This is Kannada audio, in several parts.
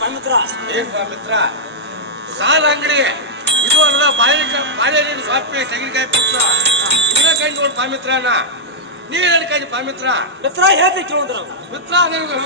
ಪವಿತ್ರ ಏನ್ ಪವಿತ್ರ ಸಾಲ ಅಂಗಡಿ ಇದು ಅಲ್ಲ ಬಾಳೆಹಣ್ಣಿನ ಸ್ವಾಮಿ ತೆಂಗಿನಕಾಯಿ ಪುತ್ರ ಇದನ್ನ ಕಂಡು ನೋಡಿ ಪವಿತ್ರನ ನೀವೇನು ಕಂಡು ಪವಿತ್ರ ಮಿತ್ರ ಹೇಳ್ತಿ ಕೇಳಿದ್ರ ಮಿತ್ರ ನನಗೆ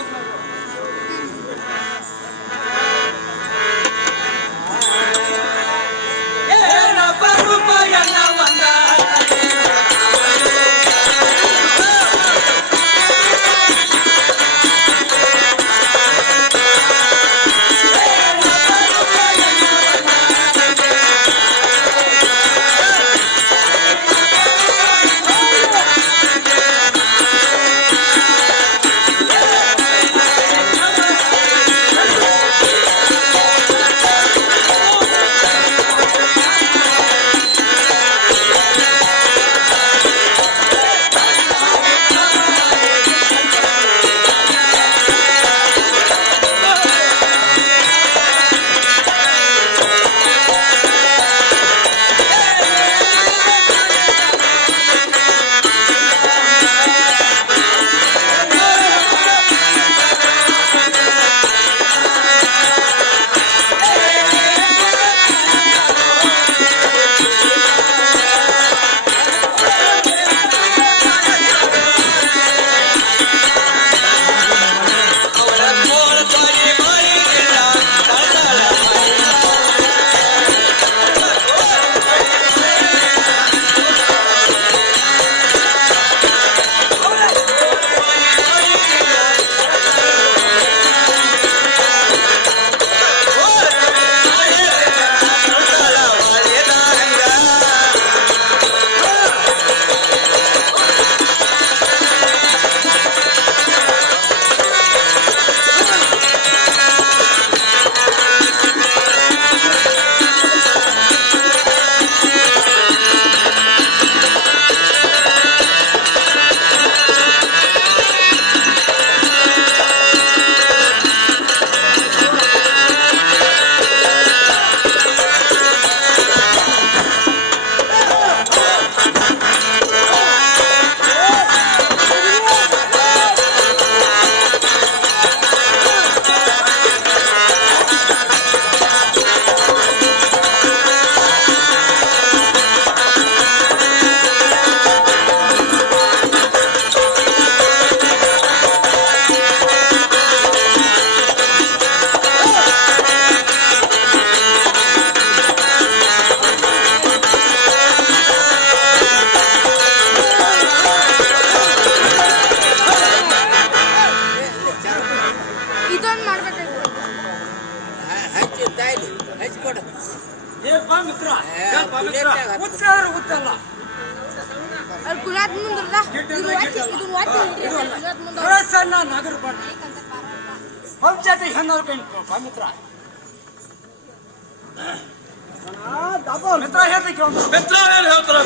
ಪಂಚಾಯತಿ ಹೆಣ್ಣವ್ರ ಕೈ ಪವಿತ್ರ ಮಿತ್ರ ಹೇಳ್ತಿ ಕೇಳಿದ್ರು ಮಿತ್ರ ಏನು ಹೇಳ್ತಾರೆ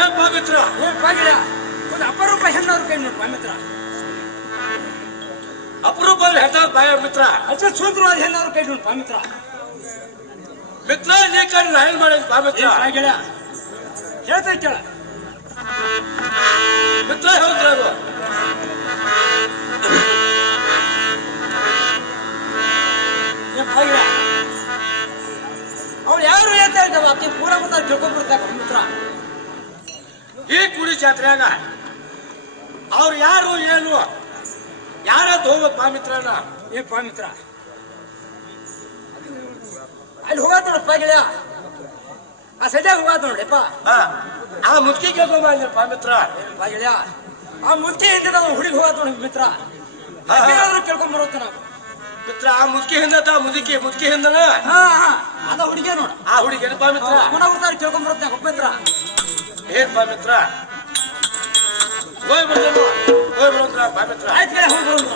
ಏ ಪಾಮಿತ್ರ ಏ ಪಾಗಿಡ ಒಂದು ಅಪರೂಪ ಹೆಣ್ಣವ್ರ ಕೈ ನೋಡು ಪಾಮಿತ್ರ. ಅಪರೂಪ ಹೆಣ್ಣ ಬಾಯ ಮಿತ್ರ ಅಷ್ಟೇ ಸುಂದರವಾದ ಹೆಣ್ಣವ್ರ ಕೈ ನೋಡು ಪಾಮಿತ್ರ. ಮಿತ್ರ ನೀ ಕಣ್ಣು ನಾ ಏನ್ ಮಾಡಿ ಪಾಮಿತ್ರ ಪಾಗಿಡ ಹೇಳ್ತಾ ಕೇಳ ಮಿತ್ರ ಹೇಳಿದ್ರ ಅದು ಏ ಪಾಗಿಡ ಅವ್ರು ಯಾರು ಹೇಳ್ತಾ ಇದ್ದಾವ ಆಕಿ ಪೂರ ಮುಂದೆ ತಿಳ್ಕೊಂಡ್ಬಿಡ್ತಾಕ ಮಿತ್ರ. ಈ ಕುಡಿ ಜಾತ್ರೆಯಾಗ ಅವ್ರು ಯಾರು ಏನು ಯಾರಂತ ಹೋಗ್ಬೇಕು ಪಾಮಿತ್ರನ. ಏ ಪಾಮಿತ್ರ ಅಲ್ಲಿ ಹೋಗಾತ ನೋಡ ಪಾಗಿಡ ಆ ಸದ್ಯಾಗ ಹೋಗಾತ ನೋಡಿಪ್ಪ. ಆ ಮುದುಕಿ ಕೇಳ್ಕೊಂಬ ಪಾಮಿತ್ರ. ಪಾಗಿಡ ಆ ಮುದುಕಿ ಹಿಂದಿನ ಹುಡುಗಿ ಹೋಗಾತ ನೋಡಿ ಮಿತ್ರ. ಕೇಳ್ಕೊಂಡ್ ಬರೋತ್ತ ನಾವು ಮಿತ್ರ ಆ ಮುದುಕಿ ಹಿಂದತ ಮುದುಕಿ ಹಿಂದನ ಅದ ಹುಡುಗಿ ನೋಡ ಆ ಹುಡುಗಿ ಪಾಮಿತ್ರ ಪುನಃ ಉತ್ತಾರ ಕೇಳ್ಕೊಂಡ್ ಬರುತ್ತೆ ಮಿತ್ರ. ಏನ್ ಪಾಮಿತ್ರ ಹೋಯ್ ಬರೋದ್ರ ಪಾಮಿತ್ರ. ಆಯ್ತು ಹೋಗಿ ಬರೋದು.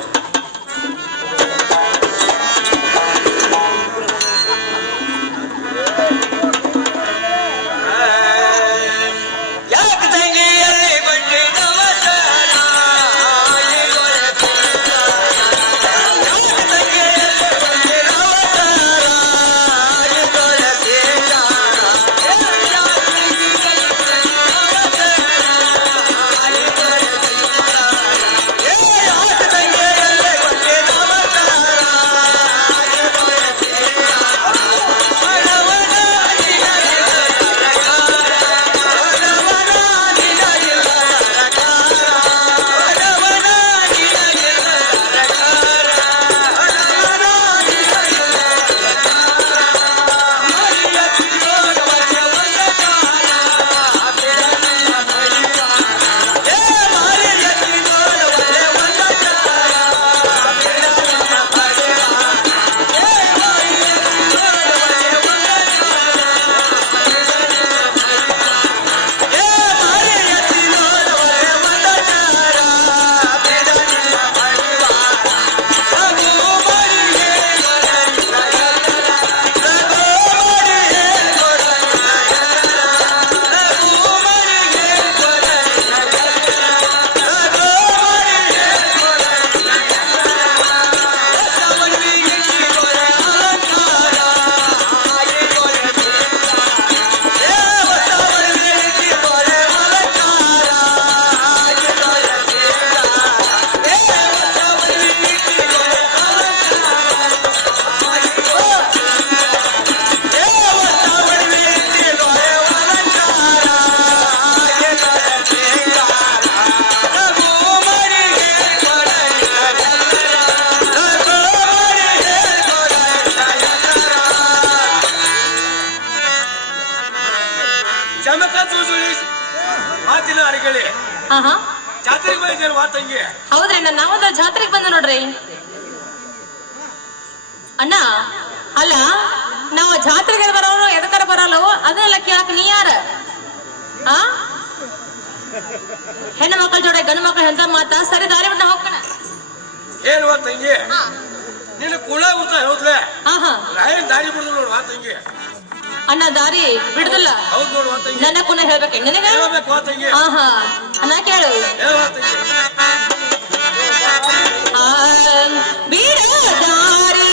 ಜಾತ್ರೆಗೆ ಬಂದಿದ್ದೇನೆ ಮಾತಂಗಿ. ಹೌದ್ರಿ ಅಣ್ಣ, ನಾವೊಂದು ಜಾತ್ರೆಗೆ ಬಂದ ನೋಡ್ರಿ ಅಣ್ಣ. ಅಲ್ಲ ನಾವು ಜಾತ್ರೆಗೆ ಬರೋರು ಎದಕರ ಬರಲ್ಲೋ ಅದನ್ನೆಲ್ಲ ಕೇಳಕ್ ನೀ ಯಾರ? ಹೆಣ್ಣು ಮಕ್ಕಳ ಜೋಡೆ ಗಂಡು ಮಕ್ಕಳ ಎಂತ ಮಾತಾ ಸರಿ ದಾರಿ ಬಿಟ್ಟ ಹೋಗ್ಕಣ. ಏನು ತಂಗಿ ನೀನು ಕುಳ ಉತ್ತ ಹೌದ್ಲೆ ರಾಯನ್ ದಾರಿ ಬಿಡುದು ನೋಡು ತಂಗಿ. ಅಣ್ಣ ದಾರಿ ಬಿಡುದಿಲ್ಲ. ಹೌದು ನೋಡು ತಂಗಿ. ನನ್ನ ಕುನ ಹೇಳ್ಬೇಕು ನಿನಗ. ಹೇಳ್ಬೇಕು ತಂಗಿ. ಅಣ್ಣ ಕೇಳು. ಬಿಡ ದಾರಿ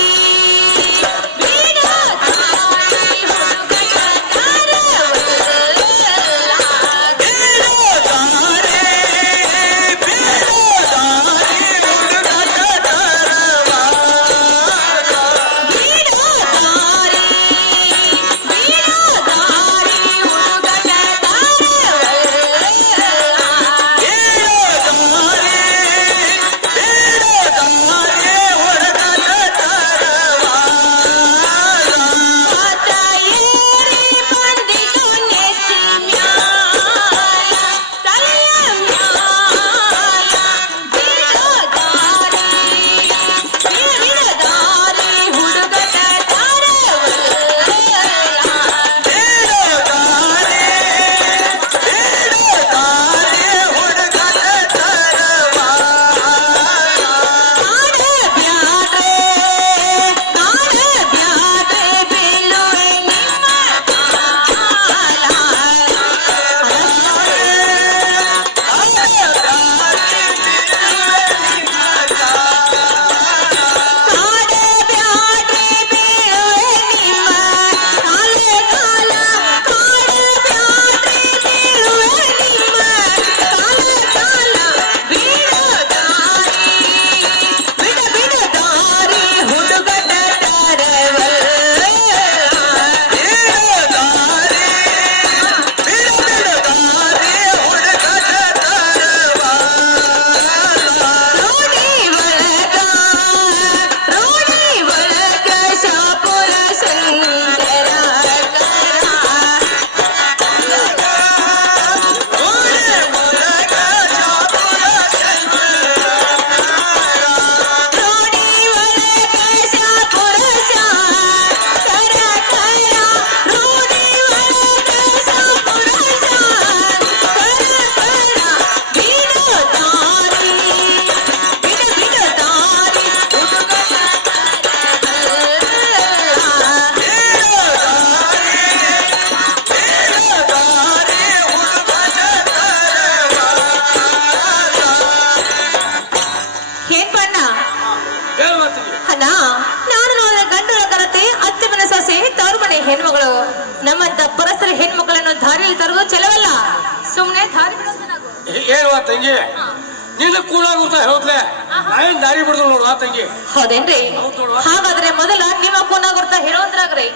ತರೋದು ಚಲವಲ್ಲ. ಸುಮ್ನೆ ದಾರಿ ಬಿಡೋದು ನಾವು. ಏನ್ವಾ ತಂಗಿ ನಿನ್ನ ಕೂಡಾಗುತ್ತ ಹೇಳ್ತ್ಲೆ ನಾವೇನ್ ದಾರಿ ಬಿಡುದು ನೋಡುವ ತಂಗಿ. ಹೌದೇನ್ರಿ? ಹೌದ್ ನೋಡುವ. ಹಾಗಾದ್ರೆ ಮೊದಲ ನಿಮ್ಮ ಕೂನ ಗುರ್ತ ಹೇಳೋದ್ರಾಗ್ರಿ.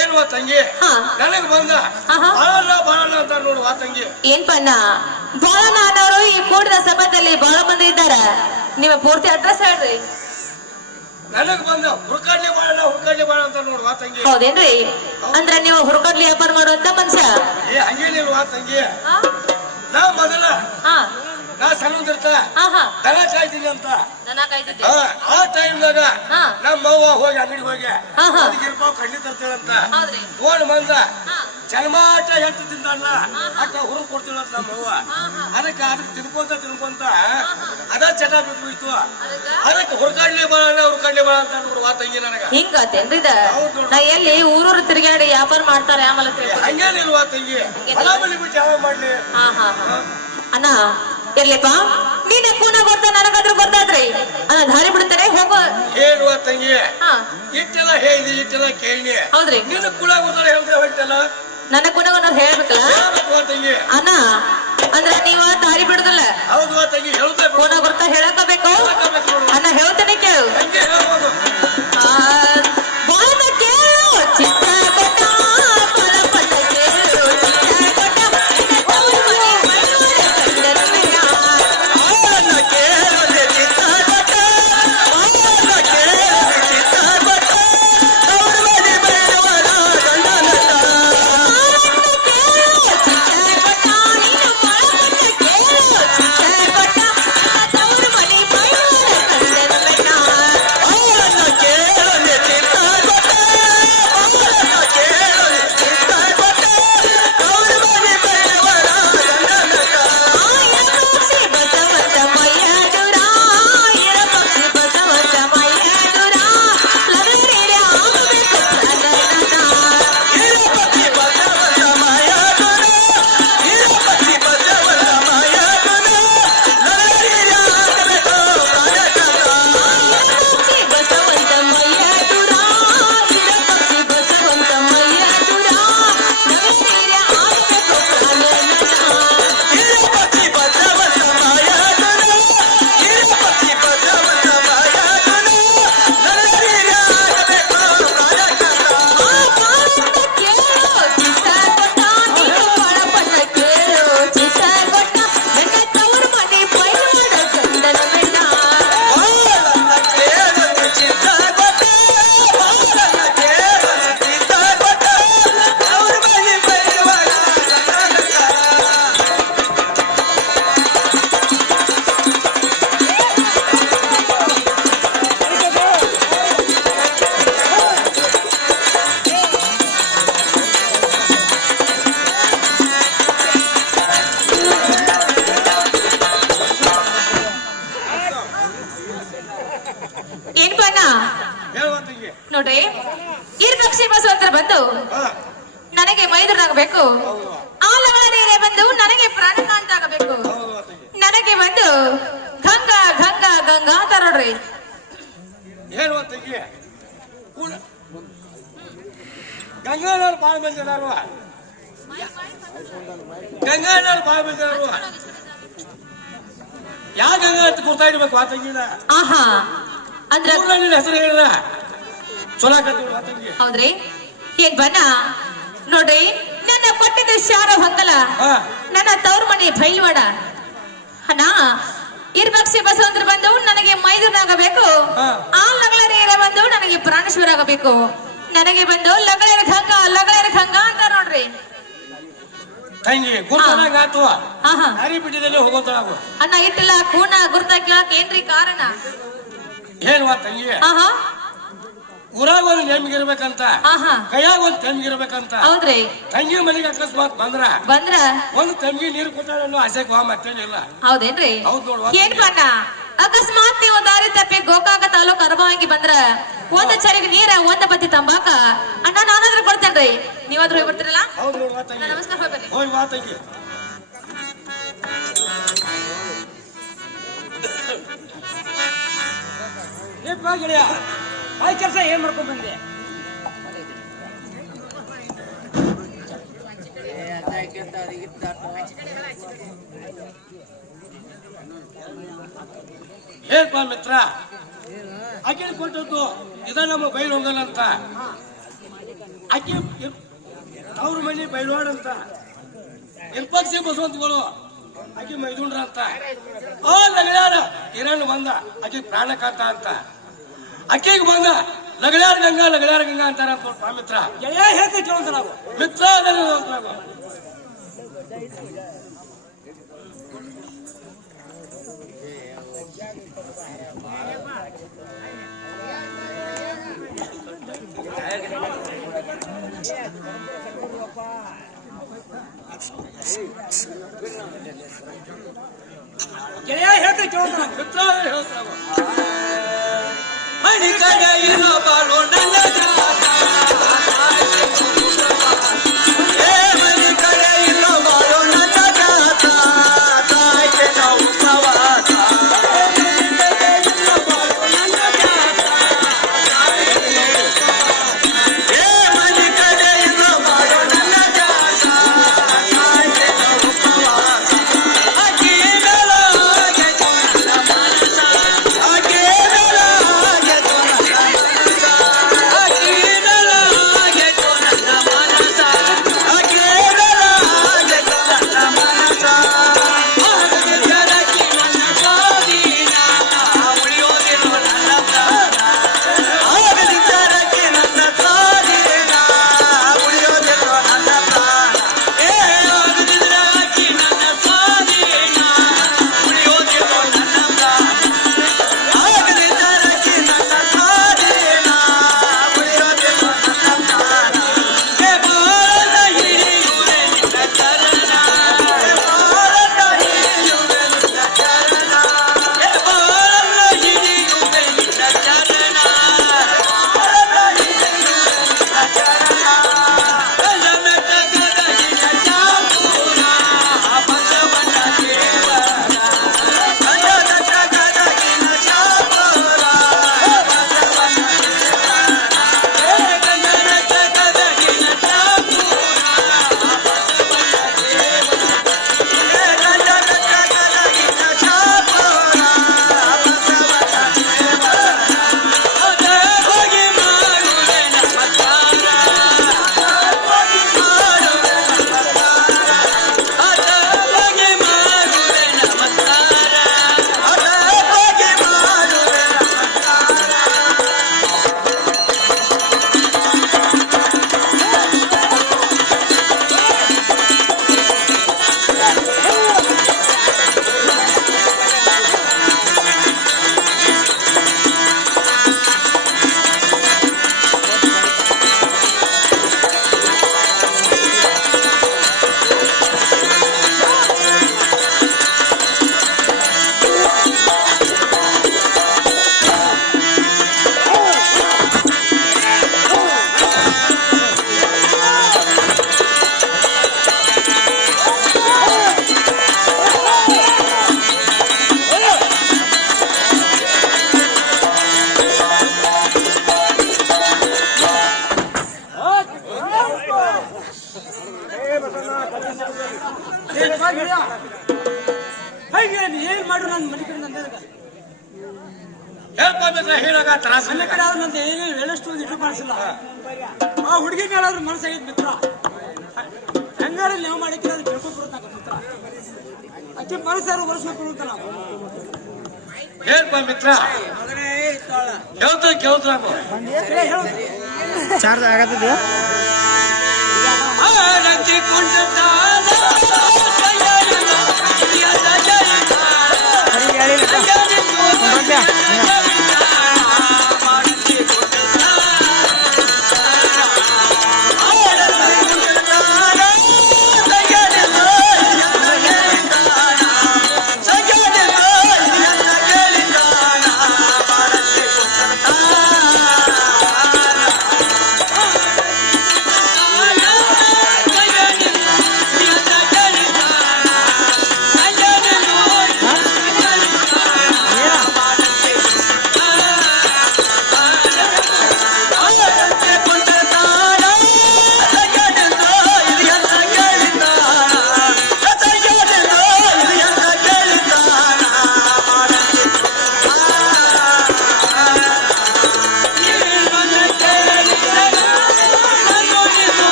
ಏನ್ವಾ ತಂಗಿ ಹಾ. ನನಗ್ ಬಂದ ಆಹಾ. ಬಾಳಲ್ಲ ಅಂತ ನೋಡುವ ತಂಗಿ. ಏನ್ ಪಣ್ಣ, ಬಾಳನ ಅನ್ನೋರು ಈ ಕೂಡಿದ ಸಭಾದಲ್ಲಿ ಬಹಳ ಮಂದಿ ಇದ್ದಾರ. ನಿಮ್ಮ ಪೂರ್ತಿ ಅಡ್ರೆಸ್ ಹೇಳ್ರಿ. ನನಗ್ ಬಂದ ಹುರ್ಕಾಡ್ಲಿ ಬಾಳ ಅಂತ ನೋಡುವ ತಂಗಿ. ಹೌದೇನ್ರಿ? ಅಂದ್ರ ನೀವು ಹುರ್ಕಡ್ಲಿ ವ್ಯಾಪಾರ ಮಾಡುವಂತ ಮನುಷ್ಯ. ಹಂಗೇನಿಲ್ವಾ ತಂಗಿ, ಹಾ ನಾ ಮೊದಲ ಹಾ ನಾ ಸಣ್ಣದಿರ್ತ ಹಾ ದನ ಕಾಯ್ತೀನಿ ಅಂತ ದನ ಕಾಯ್ತಿದ್ದೆ. ಆ ಟೈಮ್ದಾಗ ಹಾ. ನಮ್ಮ ಅವ್ವ ಹೋಗಿ ಅಂಗಡಿಗೆ ಹೋಗಿ ಹಾ, ಹಾ. ಅದಕ್ಕಿರ್ಪಾವ್ ಕಣ್ಣಿ ತರ್ತೇಳಂತ ಹೌದ್ರಿ? ಫೋನ್ ಬಂದ ಹಾ ಚಲ್ಮಾಟ ಹೆಂತ ತಿಂದಲ್ಲ ಅಕ್ಕ ಹುರುಗ್ ಕೊಡ್ತೀಳಂತ ನಮ್ಮ ಅವ್ವ. ಅದಕ್ಕೆ ತಿನ್ಕೊಂತ ಅದ ಚಟ ಬಿಟ್ಟು ಅದಕ್ಕೆ ಹುರ್ಕಾಡ್ಲಿ ಬಾಳ ಅಂತ ನೋಡುವ ತಂಗಿ ನನಗ. ಹಿಂಗತ್ತೇನ್ರಿ ಇದ? ನಾ ಎಲ್ಲಿ ಊರೂರು ತಿರುಗಾಡಿ ವ್ಯಾಪಾರ ಮಾಡ್ತಾರೆ ಆಮೇಲೆ ತಿಳ್ಕೊಂಡೆ. ಹಂಗೇನಿಲ್ವಾ ತಂಗಿ, ಹೊಲ ಮನೆ ಬಿಟ್ಟು ಯಾವ ಮಾಡ್ಲಿ. ಹಾ ಹಾ ಹಾ ಅಣ್ಣ ಇರ್ಲಿಪ್ಪ, ನೀನ ಕೂನ ಬರ್ತಾ ನನಗಾದ್ರೂ ಬರ್ತಾದ್ರಿ. ಅಣ್ಣ ದಾರಿ ಬಿಡ್ತಾರೆ ಹೋಗೋ. ಹೇಳುವ ತಂಗಿ ಹಾ ಇಟ್ಟೆಲ್ಲ ಹೇಳಿದಿ ಇಟ್ಟೆಲ್ಲ ಕೇಳಿ ಹೌದ್ರಿ? ನಿನ್ನ ಕುಳ ಗೊತ್ತಾರ ಹೇಳ್ತಾ ಹೊಂಟಲ್ಲ ನನ್ನ ಕೂನಗನ್ನೋರು ಹೇಳ್ಬೇಕಲ್ಲ ತಂಗಿ. ಅಣ್ಣ. ಅಂದ್ರ ನೀವ ದಾರಿ ಬಿಡುದಿಲ್ಲ. ಹೌದು ತಂಗಿ ಹೇಳ್ತಾ ಕೂನ ಬರ್ತಾ ಹೇಳಕಬೇಕು. ಅಣ್ಣ ಹೇಳ್ತೇನೆ ಕೇಳು. ಹಂಗೆ ಹೇಳ್ಬೋದು. ಬಾಳದ ಕೇಳು ಚಿತ್ತ ಕೊಟ್ಟ ಬಲಪದ ಕೇಳು ಚಿತ್ತ ಕೊಟ್ಟ ಅವ್ರ ಮನೆ ಮೈಲೂರ ಕಂಡನ ಮೇಣ. ಆನ ಕೇಳದೆ ಚಿತ್ತ ಕೊಟ್ಟ ಆನ ಕೇಳದೆ ಚಿತ್ತ ಕೊಟ್ಟ ಅವ್ರ ಮನೆ ಬೈಲವರ ಗಂಡನಟ. ಬಾಳದ ಕೇಳು ಚಿತ್ತ ಕೊಟ್ಟ ನೀನು ಬಾಳಪದ ಕೇಳು ಚಿತ್ತ ಕೊಟ್ಟ ಅವ್ರ ಮನೆ ಮೈಲೂರ ಕಂಡನ ಮೇಣ. ಆನ ಕೇಳದೆ ಚಿತ್ತ ಕೊಟ್ಟ ಆನ ಕೇಳದೆ ಚಿತ್ತ ಕೊಟ್ಟ ಅವ್ರ ಮನೆ ಬೈಲವರ ಗಂಡನಟ. ಪಕ್ಷಿ ಬಸವಂತ ಮಯ್ಯ ದೂರ ಇರ ಪಕ್ಷಿ ಬಸವಂತ ಮಯ್ಯ ದೂರ ಲಗರೇರೆ ಆಗಬೇಕು ಪ್ರಕಟನ. ಇರಪತಿ ಬಸವನ ಮಾಯಾದುನ ಇರಪತಿ ಬಸವನ ಮಾಯಾದುನ ನರಳಿಯ ಆಗಬೇಕು ಪ್ರಾಣಕನ. ಪಕ್ಷಿ ಬಸವಂತ ಮಯ್ಯ ದೂರ ಇರ ಪಕ್ಷಿ ಬಸವಂತ ಮಯ್ಯ ದೂರ ಲಗರೇರೆ ಆಗಬೇಕು ಪ್ರಕಟನ. ಇರಪತಿ ಬಸವನ ಮಾಯಾದುನ ಇರಪತಿ ಬಸವನ ಮಾಯಾದುನ ನರಳಿಯ ಆಗಬೇಕು ಪ್ರಾಣಕನ. ಬಾಳದ ಕೇಳು ಚಿತ್ತ ಕೊಟ್ಟ ನೀನು ಬಾಳಪದ ಕೇಳು ಚಿತ್ತ ಕೊಟ್ಟ ನನ್ನ ತವರು ಮನೆ ಬೈವಾಡ ಗಂಡನ ಬೆಟ್ಟ. ಬಾಲನ ಕೇಳದೆ ಚಿತ್ತ ಕೊಟ್ಟ ಬಾಲನ ಕೇಳದೆ ಚಿತ್ತ ಕೊಟ್ಟ ಅವ್ರ ಮನೆ ಬೈಲವರ ಗಂಡನಟ. ಏನ್ ಬಣ್ಣ ಹೇಳುವ ತಂಗಿ. ನೋಡ್ರಿ, ಇರ್ ಪಕ್ಷಿ ಬಸವಂತರ ಬಂದು ಹಾ, ನನಗೆ ಮೈದುರಾಗಬೇಕು. ಆ ಲವಣ ನೀರೇ ಬಂದು ನನಗೆ ಪ್ರಾಣಕಾಂತಾಗಬೇಕು. ಹೌದು ತಂಗಿ. ನನಗೆ ಬಂದು ಗಂಗಾ ಗಂಗಾ ಗಂಗಾ ಅಂತ ನೋಡ್ರಿ. ಹೇಳುವ ತಂಗಿ. ಗಂಗಾಧರ್ ಬಾಳ ಮಂದಿ ಅದಾರು. ಗಂಗಾಧರ್ ಬಾಳ ಮಂದಿ ಅದಾರು. ಯಾವ ಗಂಗಾ ಅಂತ ಗುರ್ತಾ ಇಡ್ಬೇಕು ಆ ತಂಗಿನ. ಆಹಾ ಅಂದ್ರ ನಿನ್ನ ಹೆಸರು ಹೇಳಿಲ್ಲ ಚೊಲೋ ಕಟ್ಟಿದ್ರು ಆ ತಂಗಿ. ಹೌದ್ರಿ? ಏನ್ ಬಣ್ಣ ನೋಡ್ರಿ, ನನ್ನ ಕೊಟ್ಟಿದ್ದ ಶಾರ ಹೊಂಗಲ ಹಾ. ನನ್ನ ತವ್ರ ಮನೆ ಬೈಲ್ವಾಡ. ಅಣ್ಣ ಇರ್ ಪಕ್ಷಿ ಬಸವಂತರ ಬಂದು ನನಗೆ ಮೈದುರಾಗಬೇಕು. ಹಾ. ಆ ಲಗಳ ನೀರೇ ಬಂದು ನನಗೆ ಪ್ರಾಣೇಶ್ವರ ಆಗಬೇಕು. ನನಗೆ ಬಂದು ಲಗಳೇರ ಖಂಗ ಅಂತ ನೋಡ್ರಿ. ತಂಗಿ ಗುರ್ತಾಗ ಆತು ಆಹಾ ಹರಿ ಬಿಟ್ಟಿದಲ್ಲಿ ಹೋಗೋತಾಗು. ಅಣ್ಣ ಇಟ್ಟಿಲ್ಲ ಕೂನ ಗುರ್ತ ಕೇಳಕ್ ಏನ್ರಿ ಕಾರಣ? ಹೇಳುವ ತಂಗಿ. ಆಹಾ ಊರಾಗ ಒಂದು ನೆಮ್ಗಿರ್ಬೇಕಂತ ಆಹಾ ಕೈಯಾಗ ಒಂದು ತೆಮ್ಗಿರ್ಬೇಕಂತ ಹೌದ್ರಿ? ತಂಗಿ ಮನೆಗೆ ಅಕಸ್ಮಾತ್ ಬಂದ್ರ ಒಂದು ತಂಗಿ ನೀರು ಕೊಟ್ಟಾಳ ಅನ್ನೋ ಆಸೆಗೆ ವಾ ಮತ್ತೇನಿಲ್ಲ. ಹೌದೇನ್ರಿ? ಹೌದ್ ನೋಡುವ. ಏನ್ ಬಣ್ಣ ಅಕಸ್ಮಾತ್ ನೀವು ದಾರಿ ತಪ್ಪಿ ಗೋಕಾಕ ತಾಲೂಕ್ ಅರಬಾವಂಗಿ ಬಂದ್ರ ಒಂದ್ ಚರಿಗೆ ನೀರ ಒಂದ್ ಬತ್ತಿ ತಂಬಾಕ ಅಣ್ಣ ನಾನಾದ್ರೂ ಕೊಡ್ತೇನ್ರಿ. ನೀವಾದ್ರೂ ಹೋಗಿ ಬರ್ತೀರಲ್ಲ? ಹೌದು ನೋಡುವ ತಂಗಿ. ನಮಸ್ಕಾರ, ಹೋಗಿ ಬರ್ರಿ. ಹೋಗಿ ವಾ ತಂಗಿ. ಗೆಳೆಯ ಆಯ್ ಕೆಲಸ ಏನ್ ಮಾಡ್ಕೊಂಡ್ ಬಂದೆ? ಹೇಳ್ಪ ಮಿತ್ರ ಆಕೆ ಕೊಟ್ಟದ್ದು ಇದ ನಮ್ಮ ಬೈಲ್ ಹೋಗಲ್ಲಂತ ಆಕೆ ಅವ್ರ ಮನೆ ಬೈಲ್ವಾಡಂತ ಇರ್ಪಕ್ಷಿ ಬಸವಂತಗಳು ಆಕೆ ಮೈದುಂಡ್ರ ಅಂತ ಆ ಲಗಳ್ಯಾರ ಹಿರಣ್ಣ ಬಂದ ಆಕೆ ಪ್ರಾಣಕಾಂತ ಅಂತ ಆಕೆಗೆ ಬಂದ ಲಗಳ್ಯಾರ ಗಂಗಾ ಅಂತಾರ ಅಂತ ಮಿತ್ರ ಹೇಳ್ತೀವಿ ಕೇಳೋದು ನಾವು ಮಿತ್ರ ಗೆಳೆಯ ಹೇಳ್ತೀವಿ ಕೇಳೋದು ನಾವು ಮಿತ್ರ ಹೇಳ್ತಾವ ಮಣಿ ಕಡೆಯಿನ ಬಾಳು ನನ್ನ ಜಾತ ಮಣಿ ಕಡೆಯಿನ ಬಾಳು ನನ್ನ ಜಾತ ತಾಯಿಗೆ ನಾವು ಪ್ರವಾಸ ಮಣಿ ಕಡೆಯಿನ ಬಾಳು ನನ್ನ ಜಾತ ತಾಯಿಗೆ ನಾವು ಪ್ರವಾಸ ಏನ್ ಮಾಡ್ರು ನನ್ನ ಮನೆ ಕಡೆ ನಂದ ಹೇಳ್ಪ ಮಿತ್ರ ಹೇಳಾಗ ತ್ರಾಸ ಮನೆ ಕಡೆ ಆದ್ರೂ ನಂದು ಏನು ಹೇಳಷ್ಟು ಇಟ್ಟು ಮಾಡಿಸಿಲ್ಲ ಆ ಹುಡುಗಿ ಮೇಲಾದ್ರೂ ಮನಸ್ಸಾಗಿದ್ ಮಿತ್ರ ಹೆಂಗಾರ ನೀವು ಮಾಡಿದ್ರೆ ಅದು ಕೇಳ್ಕೊಂಡ್ ಬರುತ್ತಾಗ ಮಿತ್ರ ಅಕ್ಕಿ ಮನಸ್ಸಾರು ವರ್ಷಬೇಕು ಅಂತ ನಾವು ಹೇಳ್ಪ ಮಿತ್ರ ಕೇಳ್ತ ಚಾರ್ಜ್ ಆಗತ್ತಿದ್ಯಾ ಆ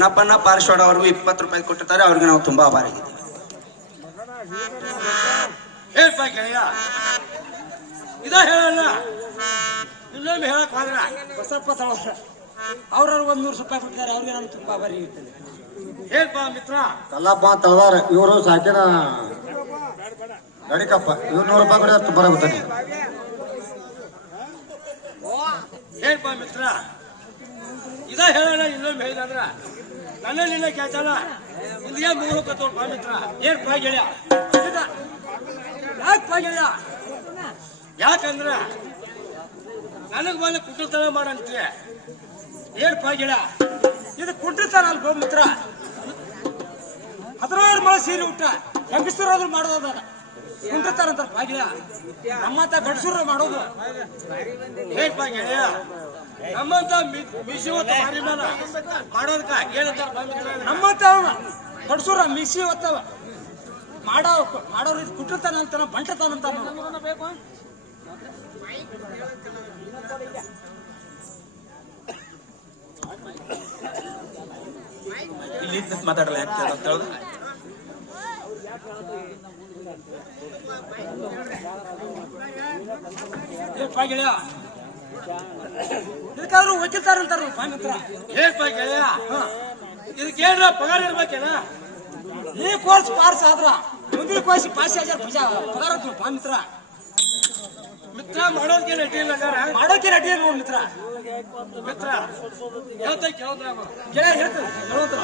ಕರ್ಣಪ್ಪನ ಪಾರಿಶ್ವಾಡ ಅವ್ರಿಗೂ 20 ರೂಪಾಯಿ ಕೊಟ್ಟಿರ್ತಾರೆ, ಅವ್ರಿಗೆ ನಾವು ತುಂಬಾ ಆಭಾರಿಗಿದ್ದೀವಿ. ಹೇಳ್ತಾ ಗೆಳೆಯ ಇದ ಹೇಳಲ್ಲ, ಇನ್ನೊಮ್ಮೆ ಹೇಳಕ್ ಹೋದ್ರ ಬಸಪ್ಪ ತಳವ್ರ ಅವ್ರವ್ರು 100 ರೂಪಾಯಿ ಕೊಟ್ಟಿದ್ದಾರೆ, ಅವ್ರಿಗೆ ನಾನು ತುಂಬಾ ಆಭಾರಿ ಇರ್ತೇನೆ. ಹೇಳ್ಪ ಮಿತ್ರ. ಕಲ್ಲಪ್ಪ ತಳದಾರ ಇವರು ಸಾಕಿನ ಗಡಿಕಪ್ಪ, ಇವ್ರು 100 ರೂಪಾಯಿ ಕೊಡಿದ್ರೆ ಬರಗುತ್ತಾನೆ. ಹೇಳ್ಪ ಮಿತ್ರ ಇದ ಹೇಳಲ್ಲ, ಇನ್ನೊಮ್ಮೆ ಹೇಳಿದ್ರ ನನ್ನಿಲ್ಲ ಕೇಳ್ತಾನ ಮುಂದೆ ಮುಗಿಸ್ಕೊತೋಡ್ ಬಾ ಮಿತ್ರ. ಏನ್ ಪಾ ಗೆಳೆಯ? ಯಾಕೆ ಗೆಳೆಯ? ಯಾಕಂದ್ರ ನನಗ್ ಬಂದು ಕುಟುಂಬ ಮಾಡಂತೆ. ಏನ್ ಗೆಳೆಯ? ಇದು ಕುಂಟಿರ್ತಾನ ಅಲ್ಪ ಮಿತ್ರ. 16 ಮಳೆ ಸೀರೆ ಊಟ ಹೆಂಗಸರಾದ್ರು ಮಾಡೋದ ಕುಂಟಿರ್ತಾರಂತ ಗೆಳೆಯ. ನಮ್ಮಂತ ಗಡ್ಸೂರ ಮಾಡೋದು. ಹೇಳ್ಪ ಗೆಳೆಯ ನಮ್ಮಂತ ಮಿಸಿ ಹೊತ್ತ ಮಾರಿ ಮೇಲ ಮಾಡೋದಕ್ಕ ಏನಂತಾರ ಬಾ ಮಿತ್ರ. ನಮ್ಮಂತ ಗಡ್ಸೂರ ಮಿಸಿ ಹೊತ್ತವ ಮಾಡೋರು ಕುಟ್ಟಿರ್ತಾನ ಅಂತಾನ ಬಂಟತಾನ ಅಂತ ಇಲ್ಲಿ ಮಾತಾಡಲ್ಲ ಯಾಕೆ ಅಂತ ಹೇಳೋದು. ಗೆಳೆಯ ಇದಕ್ಕಾದ್ರೂ ಒಕ್ಕಿರ್ತಾರಂತಾರ ಮಿತ್ರ. ಹೇಳ್ಪ ಗೆಳೆಯ ಇದಕ್ಕೇನ್ರ ಪಗಾರ ಇರ್ಬೇಕೇನ? ಈ ಕೋರ್ಸ್ ಪಾಸ್ ಆದ್ರ ಮುಂದಿನ ಕೋರ್ಸ್ ಪಾಸ್ ಪಗಾರ ಮಿತ್ರ. ಮಿತ್ರ ಮಾಡೋದಕ್ಕೆ ಅಡ್ಡಿ ಇಲ್ಲ, ಮಾಡೋಕೆ ರೆಡಿ ನೋಡ್ ಮಿತ್ರ. ಮಿತ್ರ ಹೇಳ್ತಾ ಕೇಳಿದ್ರ ಗೆಳೆಯ ಹೇಳ್ತಾರೆ ಹೇಳುವಂತ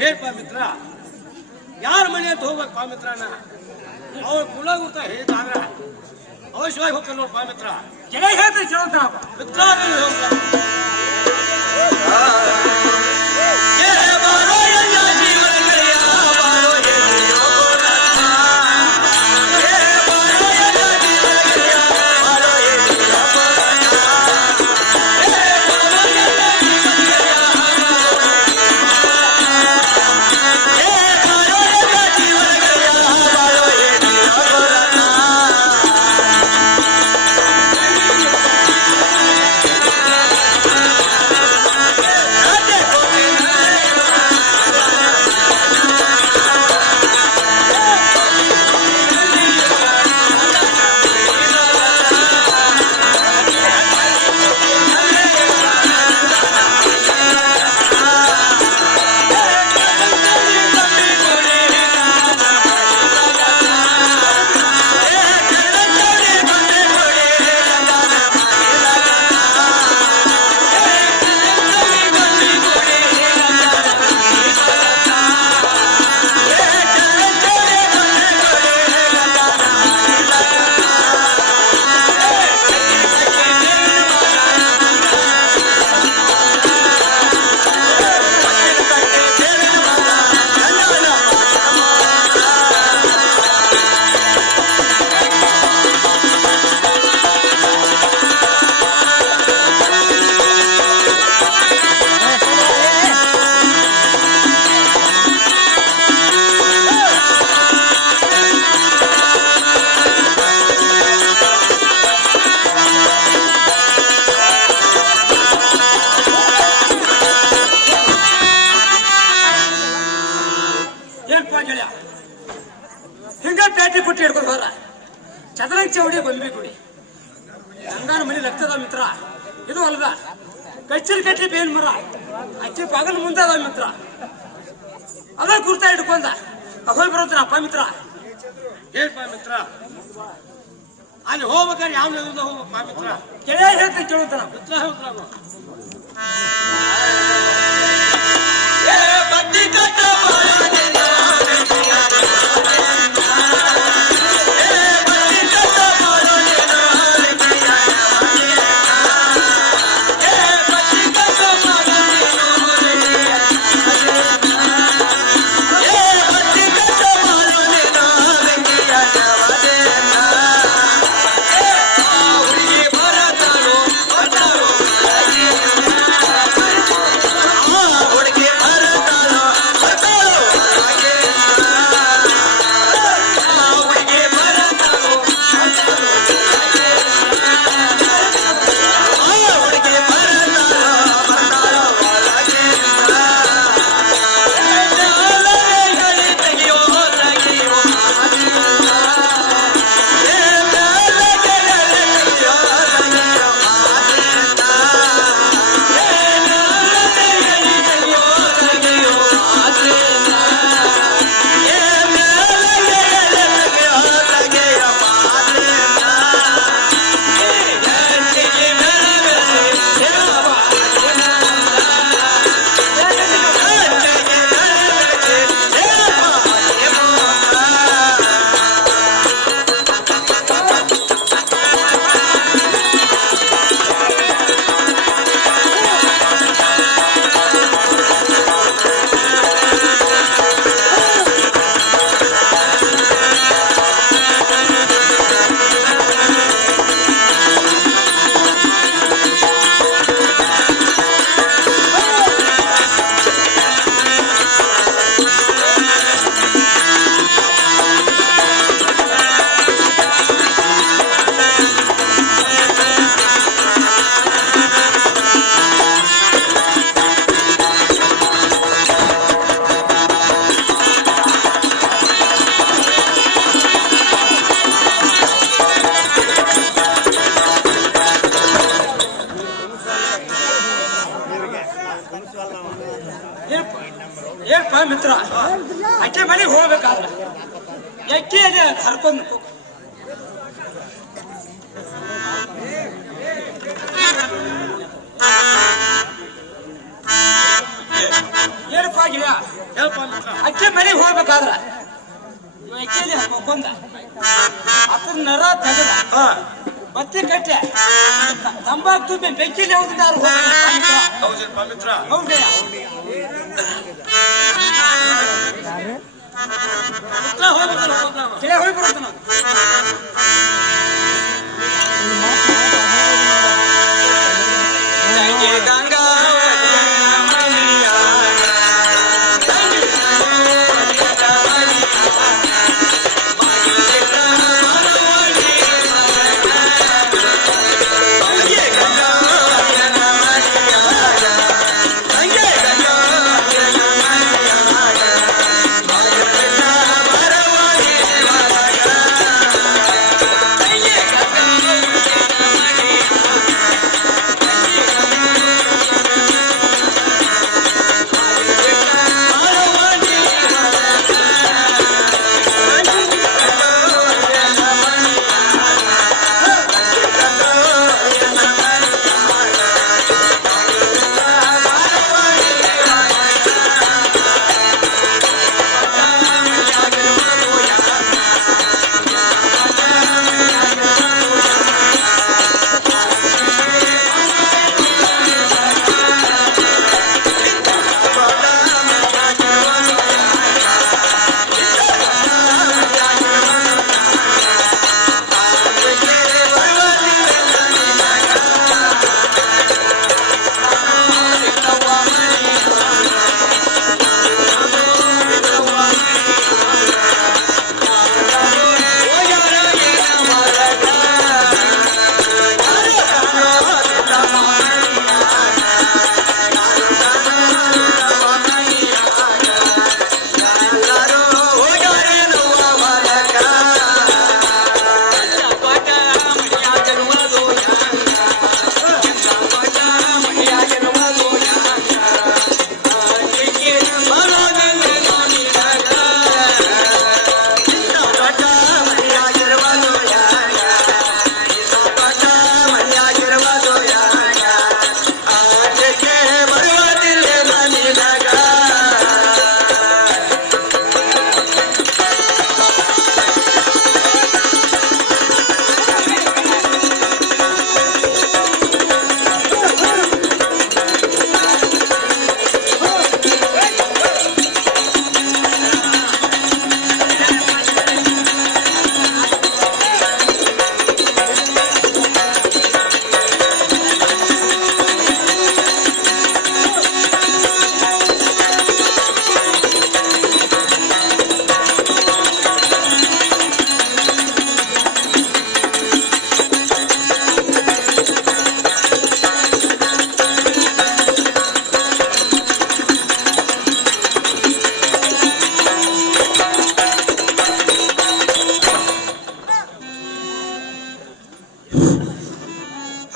ಹೇಳ್ಪ ಮಿತ್ರ ಯಾರ ಮನೆ ಅಂತ ಹೋಗ್ಬೇಕು ಪಾ ಮಿತ್ರನ ಅವ್ರ ಕುಲ ಗುರ್ತ ಹೇಳಿದಾದ್ರ ಅವಶ್ಯವಾಗಿ ಹೋಗ್ತಾರೆ ನೋಡ್ ಪಾ ಮಿತ್ರ. ಗೆಳೆಯ ಹೇಳ್ತಾರೆ ಕೇಳುವಂತ ಮಿತ್ರ ಲೆಕ್ಕದ ಮಿತ್ರ ಇದು ಅಲ್ದ ಕಚ್ಚರಿ ಕಟ್ಟಿ ಬೇನ್ ಮರ ಅಕ್ಕಿ ಪಗಲ್ ಮುಂದೆ ಅದ ಮಿತ್ರ ಅದ ಗುರ್ತಾ ಹಿಡ್ಕೊಂಡ ಹೋಗಿ ಬರೋದ್ರಪ್ಪ ಮಿತ್ರ ಏನಪ್ಪ ಮಿತ್ರ ಅಲ್ಲಿ ಹೋಗ್ಬೇಕಾದ್ರೆ ಯಾವ ಹೋಗ್ಬೇಕಪ್ಪ ಮಿತ್ರ ಕೆಳ ಹೇಳ್ತೀನಿ ಕೇಳುತ್ತಾನ ಮಿತ್ರ ಹೇಳ್ತಾನ ಏನಪ್ಪ ಮಿತ್ರ ಅಕ್ಕಿ ಮನೆಗೆ ಹೋಗ್ಬೇಕಾದ್ರೆ ಎಕ್ಕಿ ಅದೇ ಹರ್ಕೊಂಡು ಏನಪ್ಪ ಗಿಡ ಹೇಳಪ್ಪ ಮಿತ್ರ ಅಕ್ಕಿ ಮನೆಗೆ ಹೋಗ್ಬೇಕಾದ್ರ ಎಕ್ಕಿಲಿ ಹಾಕೊಂಡ ಅದ್ರ ನರ ತೆಗದ ಬತ್ತಿ ಕಟ್ಟೆ ತಂಬಾಕು ತುಂಬಿ ಬೆಂಕಿಲಿ ಹೋಗಿದ್ದಾರು ಹೌದಪ್ಪ ಮಿತ್ರ ಹೌದೇ ಮಿತ್ರ ಹೋಗ್ಬೇಕು ಕೆಳ ಹೋಗಿ ಬರುತ್ತೆ ನಾವು Yeah.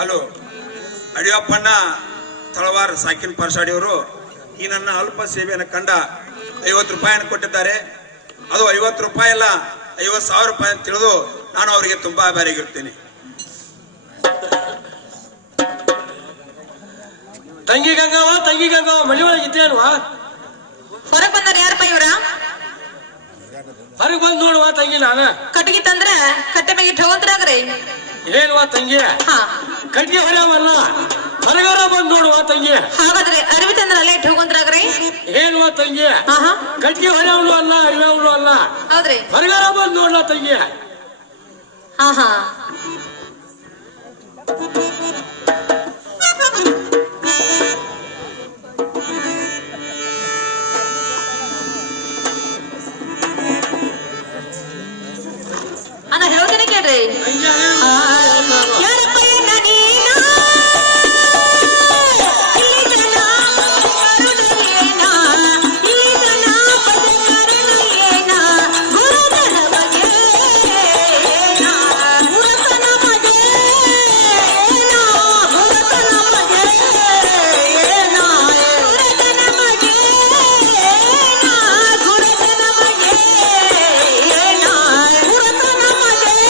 ಹಲೋ, ಅಡಿಯಪ್ಪಣ್ಣ ತಳವಾರ್ ಸಾಕಿನ್ ಪರ್ಸಾಡಿಯವರು ಈ ನನ್ನ ಅಲ್ಪ ಸೇವೆಯನ್ನು ಕಂಡ 50 ರೂಪಾಯಿಯನ್ನು ಕೊಟ್ಟಿದ್ದಾರೆ. ಅದು 50 ರೂಪಾಯಿ ಅಲ್ಲ, 50,000 ರೂಪಾಯಿ ಅಂತ ತಿಳಿದು ನಾನು ಅವರಿಗೆ ತುಂಬಾ ಆಭಾರಿಯಾಗಿರ್ತೇನೆ. ತಂಗಿ ಗಂಗಾವ ಮನೆ ಒಳಗೆ ಇದ್ದೇನುವ? ಹೊರಗ್ ಬಂದಾರ ಯಾರಪ್ಪ ಇವ್ರ? ಹೊರಗೆ ಬಂದು ನೋಡುವ ತಂಗಿ. ನಾನು ಕಟ್ಟಿಗೆ ತಂದ್ರ ಕಟ್ಟೆ ಮ್ಯಾಗ ಇಟ್ಟು ಹೋಗಂತ್ರಾಗ್ರಿ. ಏನುವ ತಂಗಿ? ಹಾ, ಕಟ್ಟಿಗೆ ಹೊರವಲ್ಲ, ಹೊರಗಾರ ಬಂದು ನೋಡುವ ತಂಗಿ. ಹಾಗಾದ್ರೆ ಅರಿವಿ ತಂದ್ರ ಅಲ್ಲೇ ಇಟ್ಟು ಹೋಗಂತ್ರಾಗ್ರಿ. ಏನುವ ತಂಗಿ? ಹಾ ಹಾ, ಕಟ್ಟಿಗೆ ಹೊರವನು ಅಲ್ಲ, ಅರಿವನು ಅಲ್ಲ, ಹೌದ್ರಿ. ಹೊರಗಾರ ಬಂದು ನೋಡ್ಲ ತಂಗಿ. ಹಾ ಹಾ, ಅಣ್ಣ ಹೇಳ್ತೀನಿ ಕೇಳ್ರಿ. ತಂಗಿ ಅದೇನು? ಯಾರಪ್ಪ ಏನ ನೀನ? ಇಲ್ಲಿದನ ಕರುಣೆಯೇನ? ಇಲ್ಲಿದನ ಬದಕರುಣೆಯೇನ? ಗುರುತನ ಬಗೆಯೇನ? ಗುರುತನ ಬಗೆಯೇನ? ಗುರುತನ ಬಗೆಯೇನ? ಗುರುತನ ಬಗೆಯೇನ? ಗುರುತನ ಬಗೆಯೇನ? ಗುರುತನ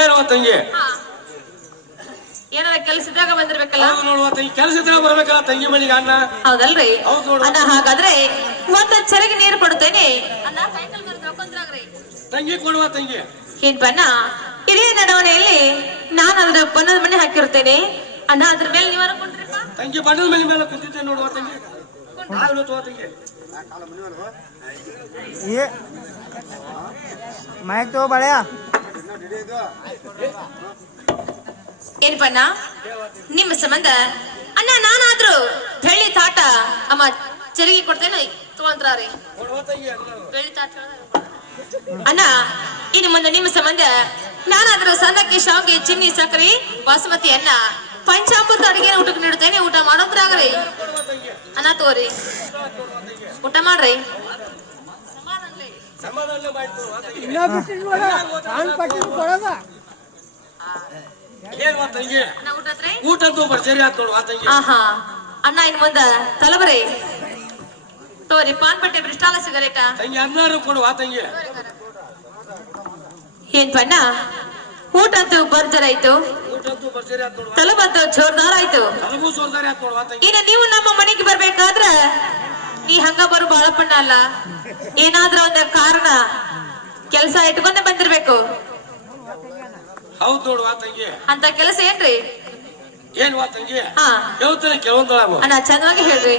ಏನುವ ತಂಗಿ? ಏನಾರ ಕೆಲಸದಾಗ ಬಂದಿರ್ಬೇಕಲ್ಲ. ಹೌದು ನೋಡುವ ತಂಗಿ, ಕೆಲಸ ಇದ್ದಾಗ ಬರ್ಬೇಕಲ್ಲ ತಂಗಿ ಮನೆಗೆ. ಅಣ್ಣ ಹೌದಲ್ರಿ? ಹೌದು ನೋಡು. ಅಣ್ಣ ಹಾಗಾದ್ರೆ ಒಂದ್ ಚೆರಗಿ ನೀರು ಕೊಡ್ತೇನೆ. ಅಣ್ಣ ಸೈಕಲ್ ಮೇಲೆ ತಗೊಂಡ್ರಾಗ್ರಿ. ತಂಗಿ ಕೊಡುವ ತಂಗಿ. ಏನ್ ಬಣ್ಣ ಹಿರಿಯ ನಡವಣೆಯಲ್ಲಿ ನಾನು ಅದರ ಬಣ್ಣದ ಮನೆ ಹಾಕಿರ್ತೇನೆ. ಅಣ್ಣ ಅದ್ರ ಮೇಲೆ ನೀವು ಅನ್ಕೊಂಡ್ರಿಪ್ಪ? ತಂಗಿ ಬಣ್ಣದ ಮನೆ ಮೇಲೆ ಕುಂತಿದ್ದೆ ನೋಡುವ ತಂಗಿ. ಹಾಲು ತಗೋ ತಂಗಿ. ಮೈಕ್ ತಗೋ ಬಾಳ್ಯಾ. ಏನ್ ಬಣ್ಣ ನಿಮ್ಮ ಸಂಬಂಧ ಅಣ್ಣ ನಾನಾದ್ರೂ ಬೆಳ್ಳಿ ತಾಟ ಅಮ್ಮ ಚೆರಗಿ ಕೊಡ್ತೇನೆ ತಗೊಂಡ್ರಿ. ಕೊಡುವ ತಂಗಿ. ಬೆಳ್ಳಿ ತಾಟ ಅಣ್ಣ ಇನ್ನು ಮುಂದೆ ನಿಮ್ಮ ಸಂಬಂಧ ನಾನಾದ್ರೂ ಸಂದಕ್ಕೆ ಶಾವಿಗೆ ಚಿನ್ನಿ ಸಕ್ಕರೆ ಬಾಸುಮತಿ ಅನ್ನ ಪಂಚಾಮೃತ ಅಡಿಗೆ ಊಟಕ್ಕೆ ನೀಡುತ್ತೇನೆ. ಊಟ ಮಾಡೋದ್ರಾಗ್ರಿ. ಅನ್ನ ತಗೋರಿ, ಊಟ ಮಾಡ್ರಿ. ಸಮಾಧಾನ ಮಾಡ್ತು ಏನ್ವಾ ತಂಗಿ? ಅಣ್ಣ ಊಟ ಆತ್ರಿ? ಊಟ ಅಂತೂ ಭರ್ಜರಿ ಆತ್ ನೋಡುವ ತಂಗಿ. ಆಹಾ ಅಣ್ಣ ಇನ್ ಮುಂದ ತಲಬರಿ ತೋರಿ ಪಾನ್ ಪಟ್ಟೆ ಬ್ರಿಸ್ಟಾಲ ಸಿಗರೇಟ ತಂಗಿ ಅನ್ನಾರು ಕೊಡುವ ತಂಗಿ. ಏನ್ ಬಣ್ಣ ಊಟ ಅಂತೂ ಭರ್ಜರಿ ಆಯ್ತು, ಊಟ ಅಂತೂ ಭರ್ಜರಿ ಆತ್ ನೋಡುವ. ತಲಬಂತು ಜೋರ್ದಾರ ಆಯ್ತು. ನನಗೂ ಜೋರ್ದಾರಿ ಆತ್ ನೋಡುವ ತಂಗಿ. ಇನ್ನು ನೀವು ನಮ್ಮ ಮನೆಗೆ ಬರ್ಬೇಕಾದ್ರ ಈ ಹಂಗ ಬರು ಬಾಳಪ್ಪಣ್ಣ ಅಲ್ಲ, ಏನಾದ್ರೂ ಒಂದ ಕಾರಣ ಕೆಲಸ ಇಟ್ಕೊಂಡೆ ಬಂದಿರ್ಬೇಕು. ಹೌದು ನೋಡುವ ತಂಗಿ. ಅಂತ ಕೆಲಸ ಏನ್ರಿ? ಏನ್ವಾ ತಂಗಿ? ಹಾ ಕೇಳ್ತಾನೆ ಕೆಲವೊಂದಳ ಅಣ್ಣ ಚೆನ್ನಾಗಿ ಹೇಳ್ರಿ.